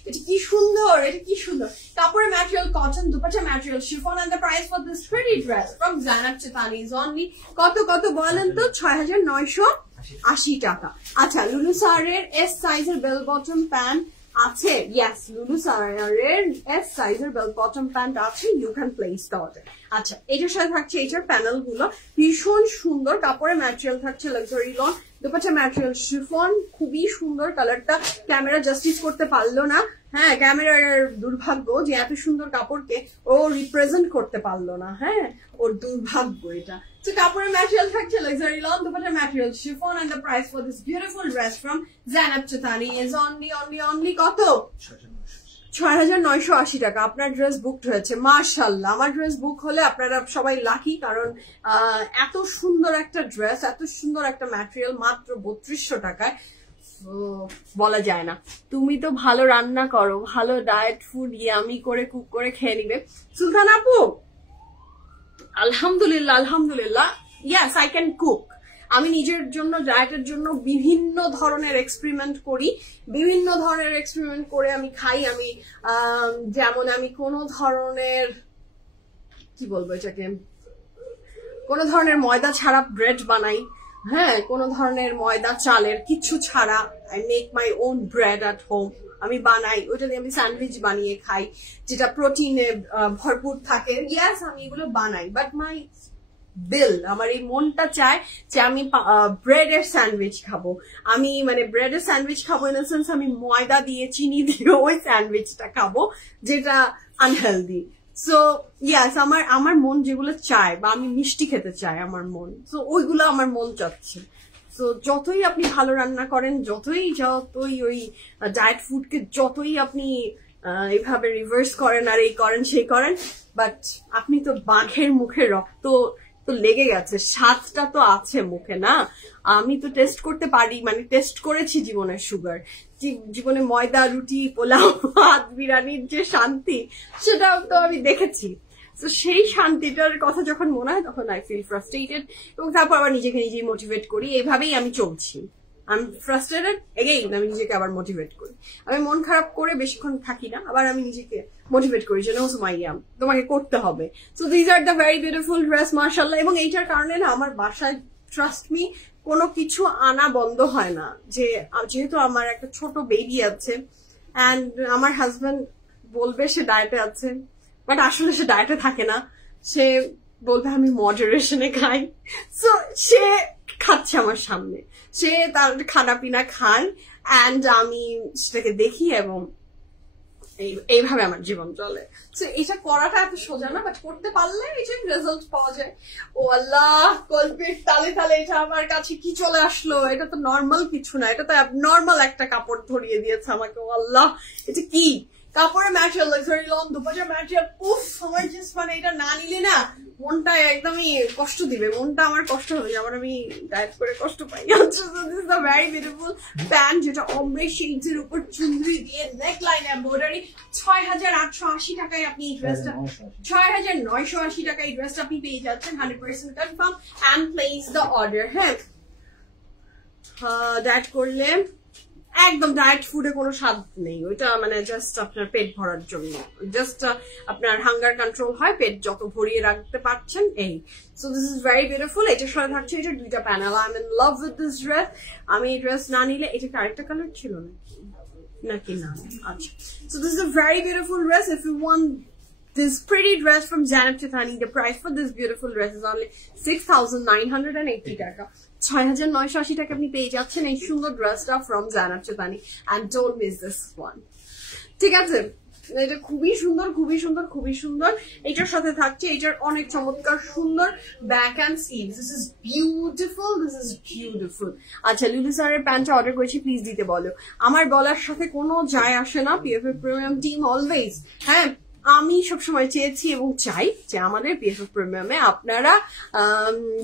এটা কি সুন্দর, এটা কি সুন্দর। কাপড়ের material cotton, dupatta material chiffon, and the price for this pretty dress from Janab Chitani is only কত বলেন তো? 6,980 80 টাকা। আচ্ছা, লুলু সারের এস সাইজের বেল বটম প্যান্ট আছে। ইয়েস, লুলু সারের এস সাইজের বেল বটম প্যান্ট আছে, you can place the order. আচ্ছা, এটার সাথে থাকছে এটার প্যানেল গুলো ভীষণ সুন্দর, কাপড়ের ম্যাটেরিয়াল থাকছে luxury loan, dupatta material chiffon, খুবই সুন্দর। কালারটা ক্যামেরা জাস্টিস করতে পারলো না। হ্যাঁ, ক্যামেরার দুর্ভাগ্য যে এত সুন্দর কাপড়কে ও রিপ্রেজেন্ট করতে পারলো না। হ্যাঁ, ওর দুর্ভাগ্য এটা। So কাপড়ের ম্যাটেরিয়াল থাকছে luxury loan, dupatta material chiffon, and the price for this beautiful dress from Zainab Chitani is only কত? 6980 টাকা। আপনার ড্রেস বুকড হয়েছে, মাশাআল্লাহ। আমার ড্রেস বুক হলে আপনারা সবাই লাকি, কারণ এত সুন্দর একটা ড্রেস, এত সুন্দর একটা ম্যাটেরিয়াল মাত্র 3200 টাকায় বলা যায় না। তুমি তো ভালো রান্না করো, ভালো ডায়েট ফুড ইয়ামি করে কুক করে খেয়ে নিবে। সুলতান আপু, আলহামদুলিল্লাহ আলহামদুলিল্লাহ, ইয়াস আই ক্যান কুক। আমি নিজের জন্য ডায়েটের জন্য বিভিন্ন ধরনের এক্সপেরিমেন্ট করি, বিভিন্ন ধরনের এক্সপেরিমেন্ট করে আমি খাই। আমি যেমন আমি কোনো ধরনের কি বলবো এটাকে, কোনো ধরনের ময়দা ছাড়া ব্রেড বানাই। হ্যাঁ, কোনো ধরনের ময়দা চালের কিছু ছাড়া I make my own bread at home. আমি বানাই, ওইটা দিয়ে আমি স্যান্ডউইচ বানিয়ে খাই যেটা প্রোটিনে ভরপুর থাকে। ইয়াস, আমি এগুলো বানাই, বাট মাই আমার এই মনটা চায় যে আমি ব্রেডের স্যান্ডউইচ খাবো। আমি মানে ব্রেডের স্যান্ডউইচ খাবো ইন দ্য সেন্স আমি ময়দা দিয়ে চিনি দিয়ে ওই স্যান্ডউইচটা খাবো, যেটা আনহেলদি। সো ইয়াস, আমার মন যেগুলো চায়, বা আমি মিষ্টি খেতে চাই আমার মন, সো ওইগুলো আমার মন চাচ্ছে। সো যতই আপনি ভালো রান্না করেন, যতই ওই ডায়েট ফুডকে যতই আপনি এইভাবে রিভার্স করেন আর এই করেন সেই করেন, বাট আপনি তো বাঘের মুখে রক্ত তো লেগে গেছে, স্বাদটা তো আছে মুখে না। আমি তো টেস্ট করতে পারি, মানে টেস্ট করেছি জীবনের সুগার, জীবনে ময়দা রুটি পোলাও ভাত বিরিয়ানির যে শান্তি, সেটাও তো আমি দেখেছি। তো সেই শান্তিটার কথা যখন মনে হয় তখন আই ফিল ফ্রাস্ট্রেটেড, এবং তারপর আবার নিজেকে নিজেই মোটিভেট করি। এইভাবেই আমি চলছি। আমি ফ্রাস্ট্রেটেড এগেইন, আমি নিজেকে আবার মোটিভেট করি। আমি মন খারাপ করে বেশিক্ষণ থাকি না, আবার আমি নিজেকে মোটিভেট করি যে নো সুমাইয়া, তোমাকে করতে হবে। So these are the very beautiful dress, মাশাআল্লাহ। এবং এইটার কারণে না আমার বাসায় ট্রাস্ট মি কোনো কিছু আনা বন্ধ হয় না। যেহেতু আমার একটা ছোট বেবি আছে, অ্যান্ড আমার হাজবেন্ড বলবে সে ডায়েটে আছে, বাট আসলে সে ডায়েটে থাকে না, সে বলবে আমি মডারেশনে খাই। সো সে খাচ্ছে আমার সামনে, সে তার খানা পিনা খায়, অ্যান্ড আমি সেটাকে দেখি, এবং এইভাবে আমার জীবন চলে। তো এটা করাটা এত সোজা না, বাট করতে পারলে এই যে রেজাল্ট পাওয়া যায়। ও আল্লাহ, কলপির তালে তালে এটা আমার কাছে কি চলে আসলো? এটা তো নর্মাল কিছু না, এটা তো অ্যাবনর্মাল একটা কাপড় ধরিয়ে দিয়েছে আমাকে। ও আল্লাহ, এটা কি কাপড়ের ম্যাটেরিয়াল, লাক্সারি লন, দুপাট্টার ম্যাটেরিয়াল। উফ, আমার জাস্ট মানে এটা না নিলে না মনটা একদমই কষ্ট দিবে, মনটা আমার কষ্ট হয়ে যাবে, আমি ডায়েট করে কষ্ট পাই। ভেরি বিউটিফুল প্যান্ট, যেটা অমরে শেডস এর উপর চুনরি দিয়ে নেক লাইন এমব্রয়ডারি। 6880 টাকায় আপনি এই ড্রেসটা, 6980 টাকায় এই ড্রেসটা আপনি পেয়ে যাচ্ছেন। 100% confirm and place the order. হ্যাঁ, ডায়েট করলে একদম ডায়েট ফুডে কোনো স্বাদ নেই, ওইটা মানে জাস্ট আপনার পেট ভরার জন্য, জাস্ট আপনার হাঙ্গার কন্ট্রোল হয়, পেট যত ভরিয়ে রাখতে পারছেন এই। So this is very beautiful. এটার সাথে থাকছে এটার দুইটা panel. I am in love with this dress. আমি এই ড্রেস না নিলে, এটা আরেকটা কালার ছিল নাকি না? আচ্ছা, so this is a very beautiful dress. If you want this pretty dress from Zainab Chitani, the price for this beautiful dress is only 6980 টাকা। 6980 টাকা আপনি পেয়ে যাচ্ছেন এই সুন্দর ড্রেসটা from Janab চিতানি, and don't miss this one। ঠিক আছে, এটা খুবই সুন্দর, খুবই সুন্দর, খুবই সুন্দর। এটার সাথে থাকছে এটার অনেক চমৎকার সুন্দর back and sleeves. This is beautiful, this is beautiful. আচ্ছা, লুলু স্যারের প্যান্টটা অর্ডার করেছি, প্লিজ দিতে বলো। আমার বলার সাথে কোনো যায় আসে না। পিএফএফ প্রিমিয়াম টিম অলওয়েজ, হ্যাঁ, আমি সবসময় চেয়েছি এবং চাই যে আমাদের পিএফএফ প্রিমিয়ামে আপনারা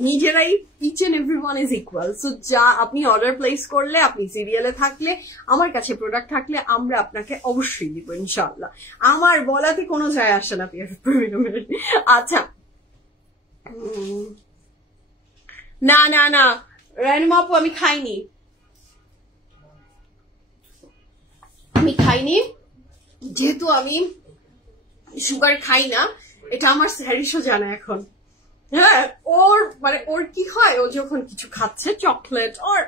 নিজেরাই each and everyone is equal. So যা আপনি অর্ডার প্লেস করলে, আপনি সিরিয়ালে থাকলে, আমার কাছে প্রোডাক্ট থাকলে, আমরা আপনাকে অবশ্যই দিব ইনশাআল্লাহ। আমার বলাতে কোনো যায় আসে না পিএফএফ প্রিমিয়ামের। আচ্ছা, না না না রানুমা আপু, আমি খাইনি, যেহেতু আমি সুগার খাই না, এটা আমার স্যারিসও জানা এখন। হ্যাঁ ওর কি হয়, ও যখন কিছু খাচ্ছে চকলেট অর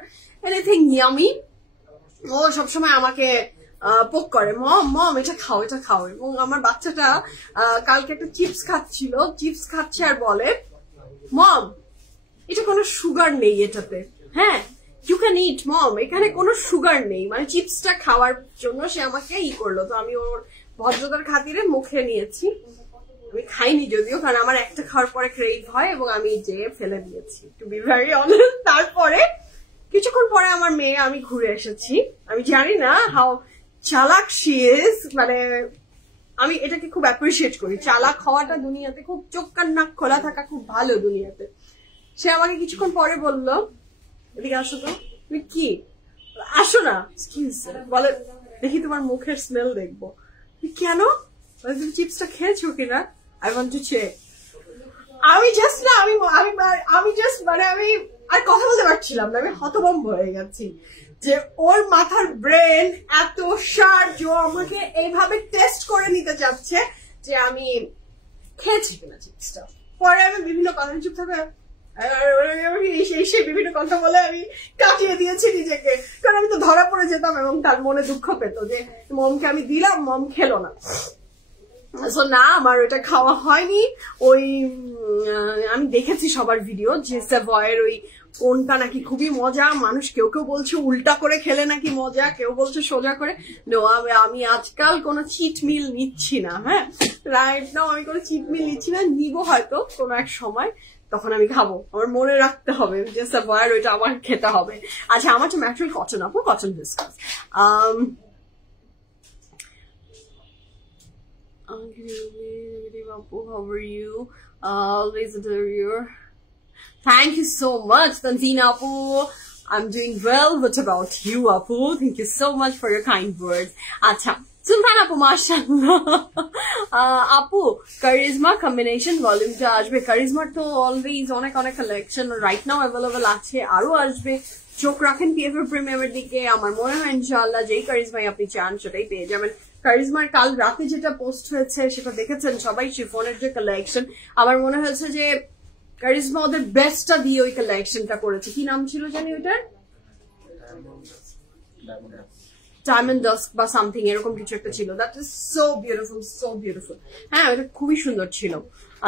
এনিথিং ইয়ামি, ও সবসময় আমাকে পোক করে, মম এটা খাও এটা খাও। এবং আমার বাচ্চাটা কালকে একটা চিপস খাচ্ছে আর বলে মম এটা কোনো সুগার নেই এটাতে, হ্যাঁ ইউ ক্যান ইট মম, এখানে কোনো সুগার নেই, মানে চিপসটা খাওয়ার জন্য সে আমাকে করলো। তো আমি ওর ভদ্রতার খাতিরে মুখে নিয়েছি, আমি খাইনি যদিও, কারণ আমার একটা খাওয়ার পরে ক্রেভ হয় এবং আমি যেয়ে ফেলে দিয়েছি, টু বি ভেরি অনেস্ট। তারপরে কিছুক্ষণ পরে আমার মেয়ে, আমি ঘুরে এসেছি, আমি জানি না হাউ চালাক শি ইজ, মানে আমি এটাকে খুব অ্যাপ্রিসিয়েট করি, চালাক হওয়াটা দুনিয়াতে খুব, চোখ কান নাক খোলা থাকা খুব ভালো দুনিয়াতে। সে আমাকে কিছুক্ষণ পরে বললো এদিকে আসো তো, তুমি কি আসো না, বলে দেখি তোমার মুখের স্মেল দেখবো। কেন, তুমি চিপসটা খেয়েছো কিনা, আই ওয়ান্ট টু চেক। আমি জাস্ট না আমি জাস্ট মানে আমি আর কথা বলতে পারছিলাম না, আমি হতভম্ব হয়ে গেছি যে ওর মাথার ব্রেন এত শার্প যে আমাকে এইভাবে টেস্ট করে নিতে চাচ্ছে যে আমি খেয়েছি কিনা চিপসটা। পরে আমি বিভিন্ন কথা চুপ থাকা সেই বিভিন্ন কথা বলে আমি কাটিয়ে দিয়েছি নিজেকে, কারণ আমি তো ধরা পড়ে যেতাম এবং তার মনে দুঃখ পেত যে মমকে আমি দিলাম, মম খেলো না। না, আমার ওটা খাওয়া হয়নি। ওই আমি দেখেছি সবার ভিডিও যে স্যাভয়ের ওই কোনটা নাকি খুবই মজা, মানুষ কেউ বলছে উল্টা করে খেলে নাকি মজা, কেউ বলছে সোজা করে। নো, আমি আজকাল কোনো চিট মিল নিচ্ছি না, হ্যাঁ রাইট নাও আমি কোনো চিট মিল নিচ্ছি না, নিবো হয়তো কোনো এক সময়, তখন আমি খাবো, আমার মনে রাখতে হবে যে স্যাভয়ের ওইটা আমার খেতে হবে। আচ্ছা, আমার তো ম্যাটেরিয়াল কটন আপু, cotton বিস্কাস। How are you? Always adore you. Thank you so much, Tanzina Apu. I'm doing well. What about you, Apu? Thank you so much for your kind words. Acha, Sultan Apu, mashallah. Apu, Charisma combination volume ta ashbe. Charisma to always onek collection right now available ache. Aro ashbe. চোখ রাখেন PFF প্রিমিয়ামের দিকে, আমার মনে হয় ইনশাআল্লাহ যেই কারিজমাই আপনি চান সেটাই পেয়ে যাবেন। কারিজমার কাল রাতে যেটা পোস্ট হয়েছে সেটা দেখেছেন সবাই, শিফনের যে কালেকশন, আমার মনে হয়েছে যে কারিজমা ওদের বেস্টটা দিয়ে ওই কালেকশনটা করেছে। কি নাম ছিল জানি ওইটার, ডায়মন্ড ডাস্ক বা সামথিং এরকম কিছু একটা ছিল। That is so beautiful, so beautiful. হ্যাঁ, ওটা খুবই সুন্দর ছিল।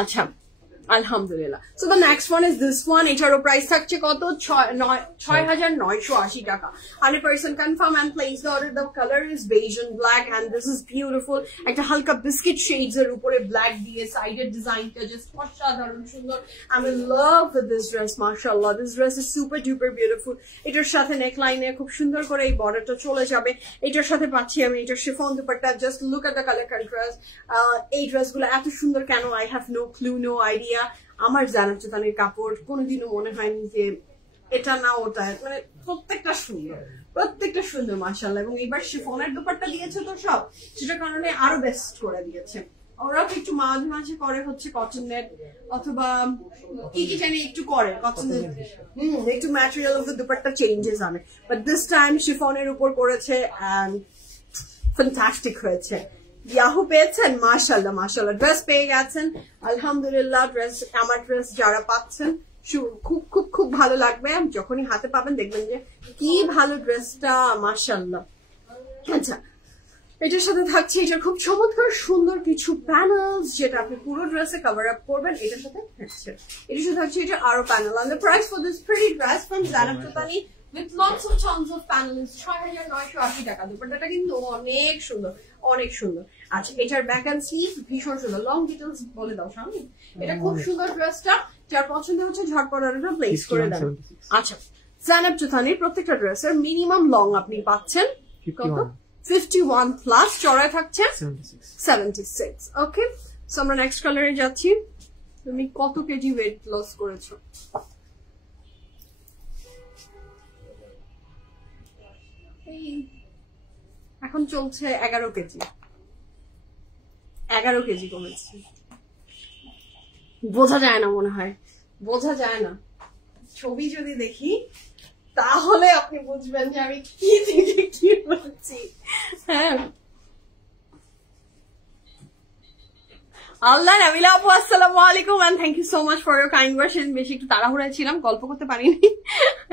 আচ্ছা, আলহামদুলিল্লাহ। So the next one is this one. এটারও প্রাইস থাকছে কত, 6,980 টাকা। 100% confirm and place the order. The colour is beige and black and this is beautiful. একটা হালকা বিস্কিট শেডস এর উপরে ব্ল্যাক দিয়ে সাইডের ডিজাইনটা জাস্ট অসাধারণ সুন্দর। I am in love with this dress, মাশাআল্লাহ। This dress is super duper beautiful. এটার সাথে নেকলাইনে খুব সুন্দর করে এই বর্ডারটা চলে যাবে। এটার সাথে পাচ্ছি আমি এটা chiffon dupatta. Just look at the colour contrast. এই ড্রেসগুলো এত সুন্দর কেন, I have no clue, no idea. আমার জানার চেতানের কাপড় কোনোদিনও মনে হয়নি যে এটা না ওটা, মানে প্রত্যেকটা সুন্দর মাশাআল্লাহ। এবং এবার শিফনের দুপাট্টা দিয়েছে তো সব, সেটার কারণে আরো বেস্ট করে দিয়েছে। ওরাও একটু মাঝে মাঝে করে হচ্ছে কটন নেট অথবা কি জানি একটু করে কটন নেট, একটু material of the dupatta changes আনে, বাট দিস টাইম শিফনের উপর করেছে এন্ড ফ্যান্টাস্টিক হয়েছে। ইয়াহু পেয়েছেন, মাশাআল্লাহ মাশাআল্লাহ। ড্রেস পেয়ে গেছেন, আলহামদুলিল্লাহ। ড্রেস, আমার ড্রেস যারা পাচ্ছেন খুব খুব খুব ভালো লাগবে। যখনই হাতে পাবেন দেখবেন যে কি ভালো ড্রেসটা, মাশাআল্লাহ। আচ্ছা, এটার সাথে থাকছে এটার খুব চমৎকার সুন্দর কিছু প্যানেলস, যেটা আপনি পুরো ড্রেসে কভার আপ করবেন। এটার সাথে থাকছে এটা আরো panel. And the price for this pretty dress from Zanab Chutani with lots of tons of panels, 6,980 টাকা। দুপাট্টাটা কিন্তু অনেক সুন্দর, অনেক সুন্দর। আচ্ছা, এটার ব্যাক এন্ড স্লিভ ভীষণ সুন্দর। লং ডিটেলস বলে দাও সামনে। এটা খুব সুন্দর ড্রেসটা, যার পছন্দ হচ্ছে ঝটপট অর্ডারটা প্লেস করে দেন। আচ্ছা, জানাব চুথানির প্রত্যেকটা ড্রেসের মিনিমাম লং আপনি পাচ্ছেন কত, 51 প্লাস, চড়ায় থাকছে 76। ওকে, সো আমরা নেক্সট কালারে যাচ্ছি। তুমি কত কেজি ওয়েট লস করেছো? এখন চলছে 11 কেজি। 11 কেজি কমেছে। বোঝা যায় না, মনে হয় বোঝা যায় না। ছবি যদি দেখি তাহলে আপনি বুঝবেন যে আমি কি থেকে কি বলছি। হ্যাঁ, আল্লাহ নাবিলা আপু আসসালামু আলাইকুম and thank you so much for your kind words. বেশি একটু তাড়াহুড়ায় ছিলাম, গল্প করতে পারিনি।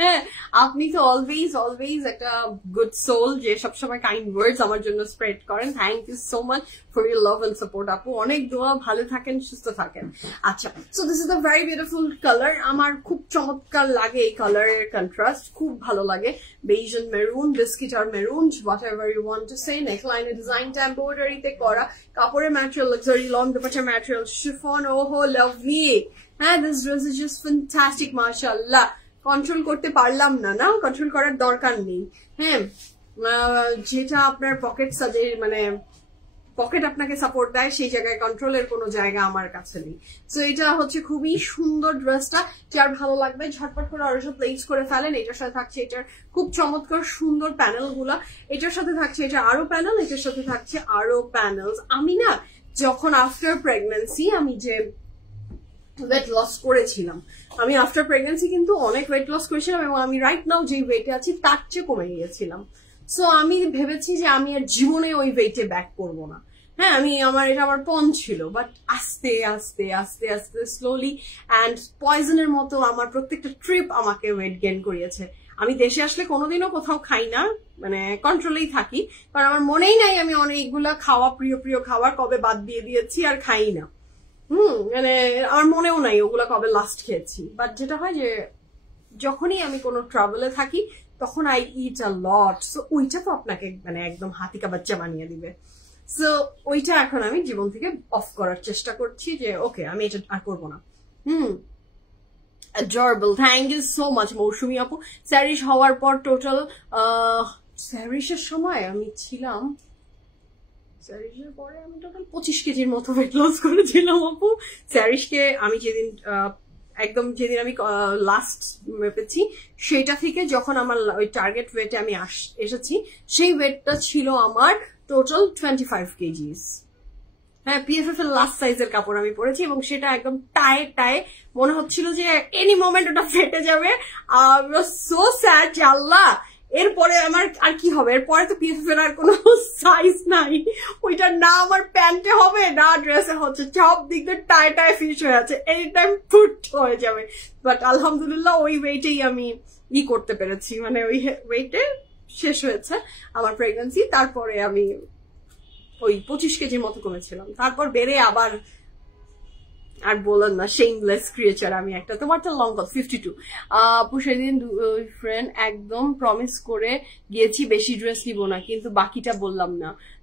হ্যাঁ, আপনি তো অলওয়েজ একটা গুড সোল যে সবসময় কাইন্ড ওয়ার্ডস আমার জন্য স্প্রেড করেন। Thank you so much for your love and support আপু। অনেক দোয়া, ভালো থাকেন, সুস্থ থাকেন। আচ্ছা, so this is a very beautiful colour. আমার খুব চমৎকার লাগে এই কালারের কন্ট্রাস্ট, খুব ভালো লাগে। বেজ এন্ড মেরুন, বিস্কিট আর maroon, whatever you want to say. নেকলাইনের ডিজাইনটা এমব্রয়ডারিতে করা, কাপড়ের material luxury long dupatta material chiffon. ওহো লাভলি। হ্যাঁ, this dress is just fantastic মাশাআল্লাহ। কন্ট্রোল করতে পারলাম না, না কন্ট্রোল করার দরকার নেই। হ্যাঁ, যেটা আপনার পকেট সাজে মানে পকেট আপনাকে সাপোর্ট দেয় সেই জায়গায় কন্ট্রোলের কোনো জায়গা আমার কাছে নেই। সো এটা হচ্ছে খুবই সুন্দর ড্রেসটা, যার ভালো লাগবে ঝটপট করে অর্ডার প্লেস করে ফেলেন। এটার সাথে থাকছে এটার খুব চমৎকার সুন্দর প্যানেল গুলা, এটার সাথে থাকছে এটা আরো প্যানেল, এটার সাথে থাকছে আরো প্যানেলস। আমি না যখন আফটার প্রেগন্যান্সি আমি যে ওয়েট লস করেছিলাম, আমি আফটার প্রেগন্যান্সি কিন্তু অনেক ওয়েট লস করেছিলাম এবং আমি রাইট নাও যে ওয়েটে আছি তার চেয়ে কমে গিয়েছিলাম। সো আমি ভেবেছি যে আমি আর জীবনে ওই ওয়েটে ব্যাক করবো না। হ্যাঁ, এটা আমার পণ ছিল, বাট আস্তে আস্তে আস্তে আস্তে স্লোলি অ্যান্ড পয়জনের মতো আমার প্রত্যেকটা ট্রিপ আমাকে ওয়েট গেইন করিয়েছে। আমি দেশে আসলে কোনোদিনও কোথাও খাই না, মানে কন্ট্রোলেই থাকি, কারণ আমার মনেই নাই আমি অনেকগুলা খাওয়া প্রিয় খাবার কবে বাদ দিয়ে দিয়েছি আর খাই না। মানে আমার মনেও নাই ওগুলা কবে লাস্ট খেয়েছি। বাট যেটা হয় যে যখনই আমি কোনো ট্রাভেলে থাকি তখন I eat a lot. So ওইটা তো আপনাকে মানে একদম হাতিকা বাচ্চা বানিয়ে দিবে। সো ওইটা এখন আমি জীবন থেকে অফ করার চেষ্টা করছি যে ওকে আমি এটা আর করবো না। Adorable. Thank you so much মৌসুমী আপু। স্যারিশ হওয়ার পর টোটাল স্যারিশের সময় আমি ছিলাম, স্যারিশের পরে আমি টোটাল 25 কেজির মতো ওয়েট লস করেছিলাম আপু। স্যারিশকে আমি যেদিন আমি লাস্ট মেপেছি সেটা থেকে যখন আমার ওই টার্গেট ওয়েটে আমি এসেছি সেই ওয়েটটা ছিল আমার টোটাল 25 কেজিস। হ্যাঁ, পিএফএফ এর লাস্ট সাইজের কাপড় আমি পরেছি এবং সেটা একদম টায়ে মনে হচ্ছিল যে এনি মোমেন্ট ওটা ফেটে যাবে। সো স্যাড যে আল্লাহ, এরপরে আমার আর কি হবে? এরপরে তো পিএফএফ এর আর কোনো সাইজ নাই, ওইটা না আমার প্যান্টে হবে না ড্রেসে হচ্ছে, সব দিক দিয়ে টায়ে ফিনিশ হয়ে আছে, এই টাইম ফুট হয়ে যাবে। বাট আলহামদুলিল্লাহ ওই ওয়েটেই আমি করতে পেরেছি, মানে ওই ওয়েটে শেষ হয়েছে আমার প্রেগন্যান্সি। তারপরে আমি ওই 25 কেজির মতো কমেছিলাম, তারপর বেড়ে আবার আর বলেন না, শেমলেস ক্রিয়েচার আমি একটা। তোমারটা লং কত? 52। আপু সেদিন ফ্রেন্ড একদম প্রমিস করে গিয়েছি বেশি ড্রেস নিব না, কিন্তু বাকিটা বললাম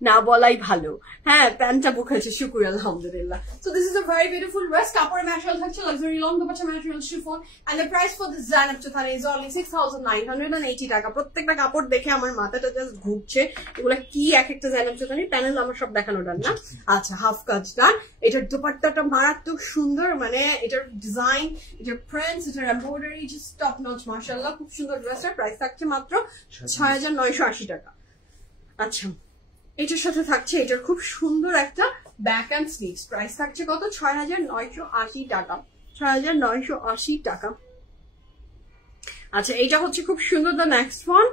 না বলাই ভালো। হ্যাঁ, প্যান্টটা বুক হয়েছে, শুকুর আলহামদুলিল্লাহ। So this is a very beautiful dress. কাপড়ের ম্যাটেরিয়াল থাকছে luxury long dupatta material chiffon and the price for this জানাব চুথানি ইজ অনলি 6980 টাকা। প্রত্যেকটা কাপড় দেখে আমার মাথাটা জাস্ট ঘুরছে, এগুলা কি এক একটা জানাব চুথানি। প্যানেল আমার সব দেখানো ডান না? আচ্ছা, হাফ কাজ ডান। এটার দুপাট্টাটা মারাত্মক সুন্দর, মানে এটার ডিজাইন, এটার প্রিন্টস, এটার এমব্রয়ডারি জাস্ট টপ নচ মাশাআল্লাহ। খুব সুন্দর ড্রেসের প্রাইস থাকছে মাত্র 6980 টাকা। আচ্ছা, এটার সাথে থাকছে এটার খুব সুন্দর একটা ব্যাক অ্যান্ড স্লিভস, প্রাইস থাকছে কত? 6980 টাকা। 6980 টাকা। আচ্ছা, এইটা হচ্ছে খুব সুন্দর। দ্য নেক্সট ওয়ান,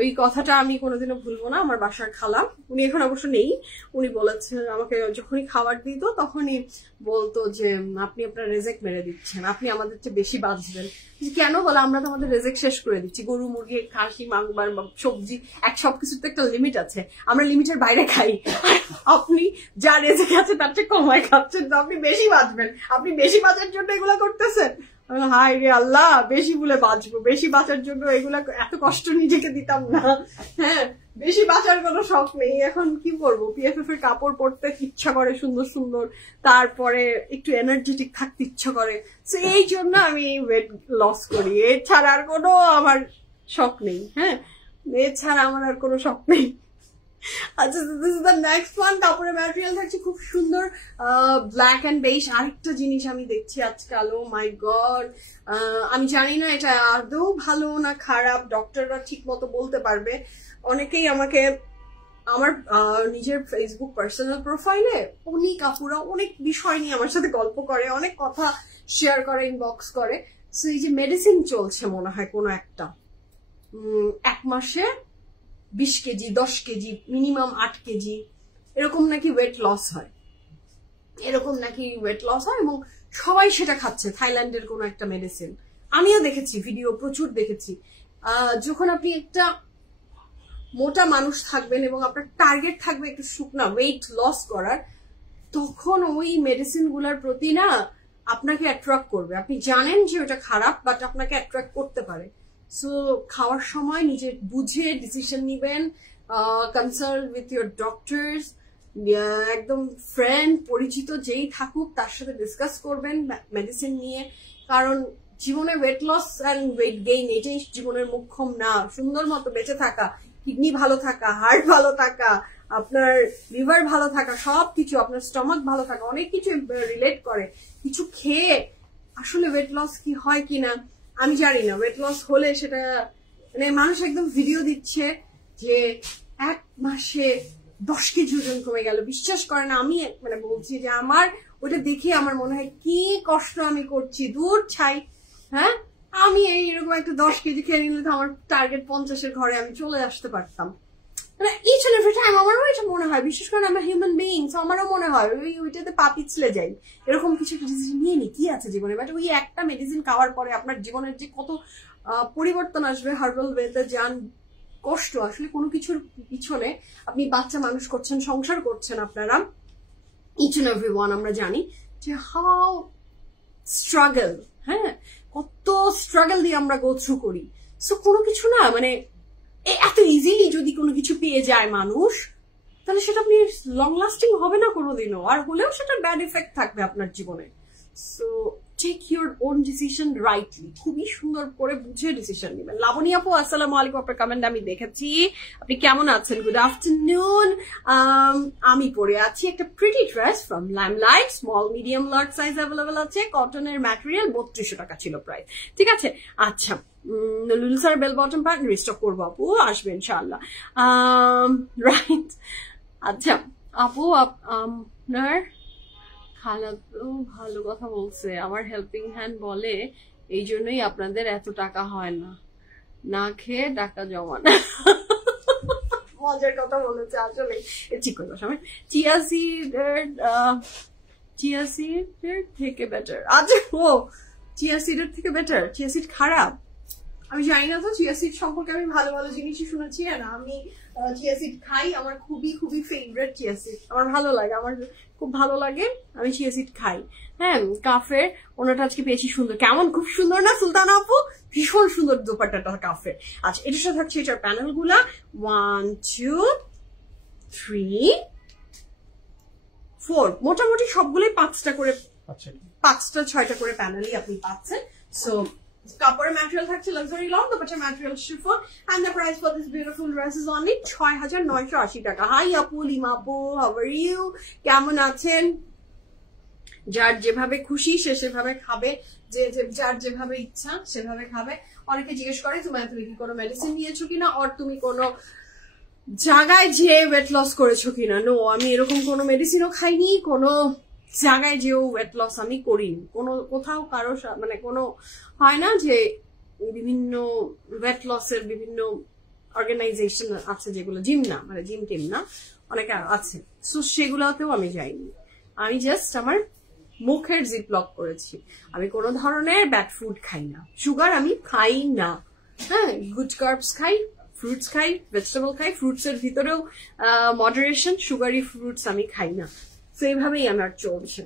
ওই কথাটা আমি কোনোদিনও ভুলবো না। আমার বাসার খালা, উনি এখন অবশ্য নেই, উনি বলেছেন আমাকে যখনই খাবার দিত তখনই বলতো যে আপনি আপনার রেজেক মেরে দিচ্ছেন, আপনি আমাদের চেয়ে বেশি বাঁচবেন। কেন বলে? আমরা তো আমাদের রেজেক শেষ করে দিচ্ছি। গরু, মুরগি, খাসি, মাংস, সবজি, সবকিছুর তো একটা লিমিট আছে, আমরা লিমিটের বাইরে খাই। আপনি যা রেজেক আছে তার চেয়ে কমায় খাচ্ছেন, তো আপনি বেশি বাঁচবেন, আপনি বেশি বাঁচার জন্য এগুলো করতেছেন। হাই রে আল্লাহ, বেশি বলে বাঁচবো, বেশি বাঁচার জন্য এগুলা এত কষ্ট নিজেকে দিতাম না। হ্যাঁ, বেশি বাঁচার কোনো শখ নেই। এখন কি করবো, পিএফএফ এর কাপড় পরতে ইচ্ছা করে সুন্দর সুন্দর, তারপরে একটু এনার্জেটিক থাকতে ইচ্ছা করে, তো এই জন্য আমি ওয়েট লস করি। এছাড়া আর কোনো আমার শখ নেই। হ্যাঁ, এছাড়া আমার আর কোনো শখ নেই। আচ্ছা, this is the next one. কাপড়ের ম্যাটেরিয়াল থাকছে খুব সুন্দর ব্ল্যাক অ্যান্ড বেজ। আরেকটা জিনিস আমি দেখছি আজকাল, ও মাই গড, আমি জানি না এটা আদৌ ভালো না খারাপ, ডক্টররা ঠিক মতো বলতে পারবে। অনেকেই আমাকে আমার নিজের ফেসবুক পার্সোনাল প্রোফাইলে অনেক আপুরা অনেক বিষয় নিয়ে আমার সাথে গল্প করে, অনেক কথা শেয়ার করে, ইনবক্স করে। সো এই যে মেডিসিন চলছে মনে হয় কোনো একটা, 1 মাসে 20 কেজি, 10 কেজি, মিনিমাম 8 কেজি এরকম নাকি ওয়েট লস হয়। এরকম নাকি ওয়েট লস হয় এবং সবাই সেটা খাচ্ছে, থাইল্যান্ডের কোনো একটা মেডিসিন। আমিও দেখেছি ভিডিও, প্রচুর দেখেছি। যখন আপনি একটা মোটা মানুষ থাকবেন এবং আপনার টার্গেট থাকবে একটু শুকনা ওয়েট লস করার, তখন ওই মেডিসিন গুলার প্রতি না আপনাকে অ্যাট্রাক্ট করবে। আপনি জানেন যে ওটা খারাপ, বাট আপনাকে অ্যাট্রাক্ট করতে পারে। সো খাওয়ার সময় নিজে বুঝে ডিসিশন নিবেন, কনসাল্ট উইথ ইউর ডক্টরস, একদম ফ্রেন্ড পরিচিত যেই থাকুক তার সাথে ডিসকাস করবেন মেডিসিন নিয়ে। কারণ জীবনে weight loss and weight gain এটাই জীবনের মুখ্যম না। সুন্দর মতো বেঁচে থাকা, কিডনি ভালো থাকা, হার্ট ভালো থাকা, আপনার লিভার ভালো থাকা, সবকিছু, আপনার স্টমাক ভালো থাকা, অনেক কিছু রিলেট করে। কিছু খেয়ে আসলে ওয়েট লস কি হয় কিনা আমি জানি না। ওয়েট লস হলে সেটা মানে মানুষ একদম ভিডিও দিচ্ছে যে 1 মাসে 10 কেজি ওজন কমে গেল, বিশ্বাস করে না। আমি মানে বলছি যে আমার ওটা দেখে আমার মনে হয় কি কষ্ট আমি করছি, দূর ছাই। হ্যাঁ, আমি এইরকম একটা 10 কেজি খেয়ে নিলে তো আমার টার্গেট 50-এর ঘরে আমি চলে আসতে পারতাম। মানে ইচ এন্ড এভরি টাইম আমারও এটা মনে হয়, বিশেষ করে আমরা হিউম্যান বিইংস, আমারও মনে হয় ওইটাতে পা পিছলে যাই। এরকম কিছু একটা ডিসিশন নিয়ে নি কি আছে জীবনে, বাট ওই একটা মেডিসিন খাওয়ার পরে আপনার জীবনের যে কত পরিবর্তন আসবে। হার্বাল ওয়েতে যান, কষ্ট আসলে কোনো কিছুর পিছনে। আপনি বাচ্চা মানুষ করছেন, সংসার করছেন আপনারা, ইচ এন্ড এভরি ওয়ান আমরা জানি যে হাউ স্ট্রাগল, হ্যাঁ কত স্ট্রাগল দিয়ে আমরা গো থ্রু করি। সো কোনো কিছু না মানে এত ইজিলি যদি কোনো কিছু পেয়ে যায় মানুষ, তাহলে সেটা আপনি লং লাস্টিং হবে না কোনোদিনও, আর হলেও সেটা ব্যাড ইফেক্ট থাকবে আপনার জীবনে। So take your own decision rightly, খুবই সুন্দর করে বুঝে ডিসিশন নেবেন। লাবণী আপু আসসালামু আলাইকুম, আপনার কমেন্ট আমি দেখেছি। আপনি কেমন আছেন? Good afternoon. আমি পরে আছি একটা pretty dress from limelight, small medium large size available আছে, কটনের ম্যাটেরিয়াল, 3200 টাকা ছিল প্রাইস, ঠিক আছে। আচ্ছা, লুলসার বেল বটম প্যান্ট রিস্টক করবো আপু, আসবে ইনশাআল্লাহ, রাইট। আচ্ছা আপু, আপনার খালা তো ভালো কথা বলছে, আমার হেল্পিং হ্যান্ড বলে এই জন্যই আপনাদের এত টাকা হয় না, না খেয়ে টাকা জমান। মজার কথা বলেছে আসলে, ঠিক করে বসে। চিয়া সিডের থেকে বেটার। আচ্ছা, ও চিয়া সিডের থেকে বেটার? চিয়া সিড খারাপ? আমি জানি না তো, চিয়া সিড সম্পর্কে আমি ভালো ভালো জিনিসই শুনেছি। না, আমি চিয়া সিড খাই, আমার খুবই খুবই ফেভারিট চিয়া সিড, আমার ভালো লাগে, আমার খুব ভালো লাগে, আমি চিয়া সিড খাই। হ্যাঁ, কাফের ওনাটা আজকে পেয়েছি, সুন্দর, কেমন খুব সুন্দর না সুলতানা আপু? ভীষণ সুন্দর দোপাট্টাটা কাফের। আচ্ছা, এটার সাথে থাকছে এটার প্যানেল গুলা 1 2 3 4, মোটামুটি সবগুলোই 5টা করে, 5টা 6টা করে প্যানেলই আপনি পাচ্ছেন। সো কাপড়ের ম্যাটেরিয়াল থাকছে luxury long, dupatta material chiffon, and the price for this beautiful dress is only 6980 টাকা। হাই আপু, লিমা আপু, হাউ আর ইউ? কেমন আছেন? যার যেভাবে খুশি সে সেভাবে খাবে, যে যার যেভাবে ইচ্ছা সেভাবে খাবে। অনেকে জিজ্ঞেস করে তুমি কি কোনো মেডিসিন নিয়েছো কিনা, আর তুমি কোনো জায়গায় যে ওয়েট লস করেছো কিনা। নো, আমি এরকম কোনো মেডিসিনও খাইনি, কোনো জায়গায় যেও ওয়েট লস আমি করিনি, কোনো কোথাও কারো মানে কোনো হয় না যে বিভিন্ন ওয়েট লসের বিভিন্ন অর্গানাইজেশন আছে যেগুলো জিম না, মানে জিম টিম না, অনেকে আছে, সো সেগুলোতেও আমি যাইনি। আমি জাস্ট আমার মুখের জিপ লক করেছি। আমি কোনো ধরনের ব্যাড ফুড খাই না, সুগার আমি খাই না, হ্যাঁ, গুড কার্বস খাই, ফ্রুটস খাই, ভেজিটেবল খাই, ফ্রুটস এর ভিতরেও মডারেশন, সুগারি ফ্রুটস আমি খাই না। তো এইভাবেই আমার চলছে।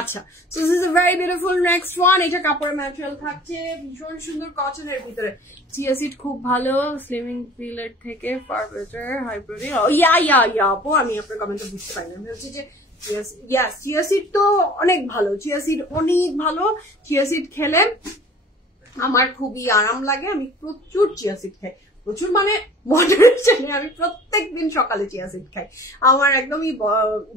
আচ্ছা, so this is a very beautiful next one. এটা কাপড়ের ম্যাটেরিয়াল থাকছে ভীষণ সুন্দর কটনের ভিতরে। চিয়া সিড খুব ভালো, স্লিমিং পিলের থেকে ফার বেটার, হাই প্রোটিন। ইয়া আপু, আমি আপনার কমেন্টটা বুঝতে পারি না। আমি হচ্ছে যে চিয়া সিড তো অনেক ভালো, চিয়া সিড অনেক ভালো। চিয়া সিড খেলে আমার খুবই আরাম লাগে, আমি প্রচুর চিয়া সিড খাই, প্রচুর মানে মডারেশনে। আমি প্রত্যেকদিন সকালে চিয়া সিড খাই। আমার একদমই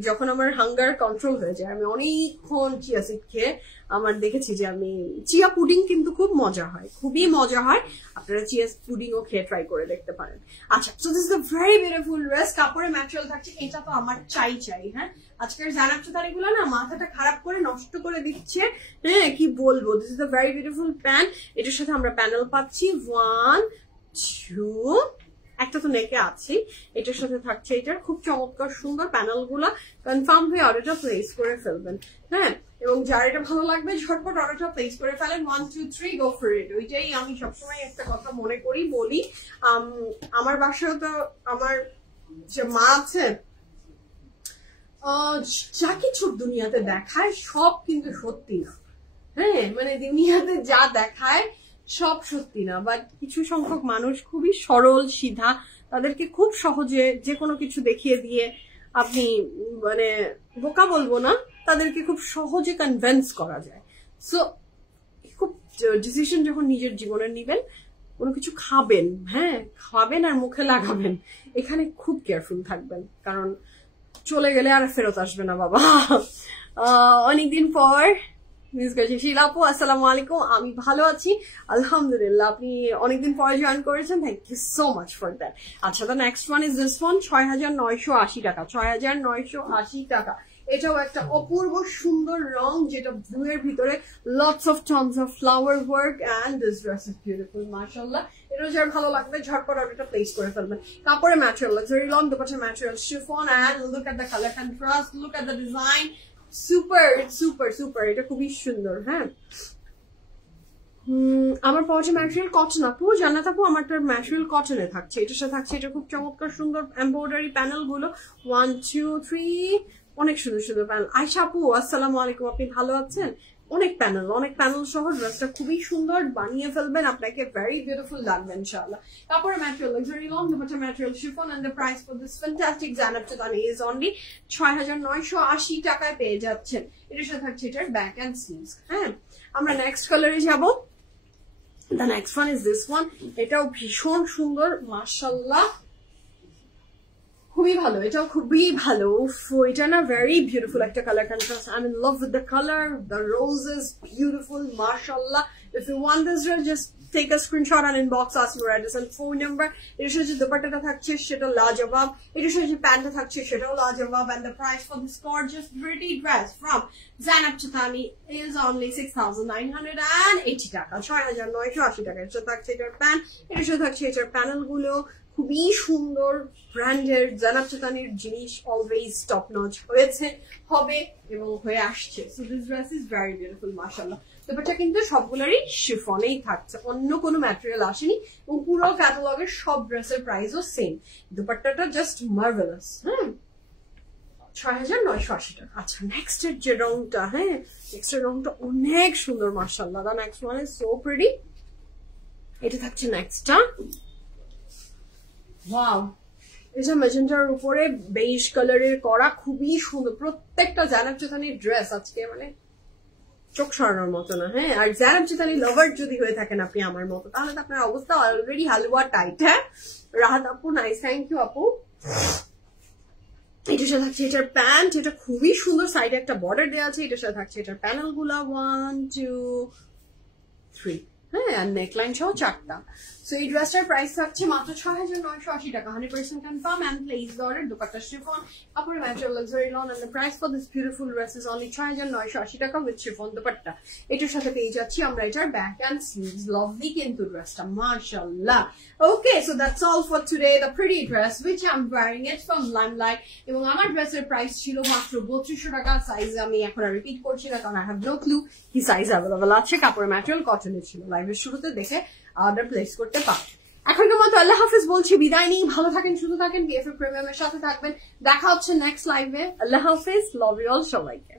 যখন আমার হাঙ্গার কন্ট্রোল হয়ে যায়, আমি অনেকক্ষণ চিয়া সিড খেয়ে আমার দেখেছি যে আমি চিয়া পুডিং কিন্তু খুব মজা হয়, খুবই মজা হয়। আপনারা চিয়া পুডিংও খেয়ে ট্রাই করে দেখতে পারেন। আচ্ছা, so this is a very beautiful dress. কাপড়ের ম্যাটেরিয়াল থাকছে, এটা তো আমার চাই। হ্যাঁ, আজকের জানাচ্ছতারি গুলো না মাথাটা খারাপ করে নষ্ট করে দিচ্ছে। হ্যাঁ, কি বলবো। This is a very beautiful pant. এটার সাথে আমরা প্যানেল পাচ্ছি 1 2 একটা তো নেকে আছে, এটার সাথে থাকছে এটার খুব চমৎকার সুন্দর প্যানেল গুলা। কনফার্ম হয়ে অর্ডারটা প্লেস করে ফেলবেন, হ্যাঁ। এবং যার এটা ভালো লাগবে ঝটপট অর্ডারটা প্লেস করে ফেলেন। 1 2 3 গো ফর ইট। ওইটাই আমি সবসময় একটা কথা মনে করি, বলি। আমার বাসায় তো আমার যে মা আছে, যা কিছু দুনিয়াতে দেখায় সব কিন্তু সত্যি না, হ্যাঁ। মানে দুনিয়াতে যা দেখায় সব সত্যি না, বাট কিছু সংখ্যক মানুষ খুবই সরল সিধা, তাদেরকে খুব সহজে যে কোনো কিছু দেখিয়ে দিয়ে আপনি মানে বোকা বলবো না, তাদেরকে খুব সহজে কনভিন্স করা যায়। সো খুব ডিসিশন যখন নিজের জীবনে নিবেন, কোনো কিছু খাবেন, হ্যাঁ খাবেন আর মুখে লাগাবেন, এখানে খুব কেয়ারফুল থাকবেন, কারণ চলে গেলে আর ফেরত আসবে না বাবা। অনেকদিন পর মিস করছি। শিলা আপু আসসালামু আলাইকুম, আমি ভালো আছি আলহামদুলিল্লাহ। আপনি অনেকদিন পরে জয়েন করেছেন, thank you so much for that. আচ্ছা, the next one is this one, 6980 টাকা, 6980 টাকা। এটাও একটা অপূর্ব সুন্দর রং, যেটা ব্লু এর ভিতরে lots of tons of flower work and this dress is beautiful মাশাআল্লাহ। এটা যার ভালো লাগবে ঝটপট অর্ডারটা প্লেস করে ফেলবেন। কাপড়ের ম্যাটেরিয়াল লাক্সারি লং, দুপাট্টার material chiffon, and look at the colour contrast, look at the design, super super super. এটা খুবই সুন্দর, হ্যাঁ। আমার পাওয়া ম্যাটেরিয়াল কটন আপু, জান্নাত আপু আমারটা ম্যাটেরিয়াল কটনে থাকছে, এটার সাথে থাকছে এটা খুব চমৎকার সুন্দর এমব্রয়ডারি প্যানেল গুলো, 1 2 3 অনেক সুন্দর সুন্দর প্যানেল। আয়শা আপু আসসালামু আলাইকুম, আপনি ভালো আছেন? অনেক প্যানেল সহ ড্রেসটা খুবই সুন্দর, বানিয়ে ফেলবেন, আপনাকে ভেরি বিউটিফুল লাগবে ইনশাআল্লাহ। কাপড়ের material luxury long, dupatta material chiffon, and the price for this fantastic জানাব চুতানি ইজ অনলি 6980 টাকায় পেয়ে যাচ্ছেন। এটার সাথে থাকছে এটার ব্যাক এন্ড স্লিভস, হ্যাঁ। আমরা নেক্সট কালারে যাব। The next one is this one, এটাও ভীষণ সুন্দর মাশাআল্লাহ, খুবই ভালো, এটাও খুবই ভালো। এটা না ভেরি বিউটিফুল একটা colour contrast, I am in love with the colour, the roses beautiful মাশাআল্লাহ। If you want this dress just take a screenshot and inbox us your address and phone number. এর সাথে যে দুপাট্টাটা থাকছে সেটা লাজবাব, এর সাথে যে প্যান্টটা থাকছে সেটাও লাজবাব, and the price for this gorgeous pretty dress from Zainab চুতানি is only 6980 টাকা, 6980 টাকা। এর সাথে থাকছে এটার প্যান্ট, এর সাথে থাকছে এটার প্যানেল গুলো, খুবই সুন্দর ব্র্যান্ডের জানাব চুতানির জিনিস অলওয়েজ টপ নচ হয়েছে, হবে এবং হয়ে আসছে। So this dress is very beautiful মাশাআল্লাহ। দুপাট্টা কিন্তু সবগুলোরই শিফনেই থাকছে, অন্য কোনো ম্যাটেরিয়াল আসেনি, এবং পুরো ক্যাটালগের সব ড্রেসের প্রাইসও সেম। দুপাট্টাটা জাস্ট মার্ভেলাস, 6980 টাকা। আচ্ছা, নেক্সট এর যে রংটা, হ্যাঁ নেক্সট এর রংটা অনেক সুন্দর মাশাআল্লাহ। The next one is so pretty. এটা থাকছে নেক্সটটা, ওয়াও, এটা ম্যাজেন্টার উপরে বেইজ কালারের করা, খুবই সুন্দর। প্রত্যেকটা জানাব চুতানির ড্রেস আজকে মানে চোখ সরানোর মতো না, হ্যাঁ। আর জানাব চুতানি লাভার যদি হয়ে থাকেন আপনি আমার মতো, তাহলে তো আপনার অবস্থা অলরেডি হালুয়া টাইট, হ্যাঁ। রাহাত আপু নাইস, থ্যাংক ইউ আপু। এটার সাথে থাকছে এটার প্যান্ট, এটা খুবই সুন্দর, সাইডে একটা বর্ডার দেওয়া আছে। এটার সাথে থাকছে এটার প্যানেল গুলা 1 2 3, হ্যাঁ, আর নেকলাইন সহ 4টা। সো এই ড্রেসটার প্রাইস থাকছে মাত্র 6980 টাকা, 100% confirm and place the order. Dupatta chiffon, কাপড়ের material luxury lawn, and the price for this beautiful dress is only 6980 টাকা উইথ শিফন দুপাট্টা। এটার সাথে পেয়ে যাচ্ছি আমরা এটার ব্যাক এন্ড স্লিভস, লাভলি কিন্তু ড্রেসটা মাশাআল্লাহ। Okay, so that's all for today, the pretty dress which I am wearing it from Limelight. এবং আমার ড্রেসের প্রাইস ছিল মাত্র 3200 টাকা। সাইজ আমি এখন আর রিপিট করছি না, কারণ আই হ্যাভ নো ক্লু কি সাইজ অ্যাভেলেবল আছে। কাপড়ের ম্যাটেরিয়াল কটনের ছিল, লাইভের শুরুতে দেখে অর্ডার প্লেস করতে পারেন। এখনকার মতো আল্লাহ হাফিজ বলছি, বিদায় নিই। ভালো থাকেন, সুস্থ থাকেন, বিএফএ প্রিমিয়ামের সাথে থাকবেন। দেখা হচ্ছে নেক্সট লাইভে। আল্লাহ হাফিজ, লাভ ইউ অল সবাইকে।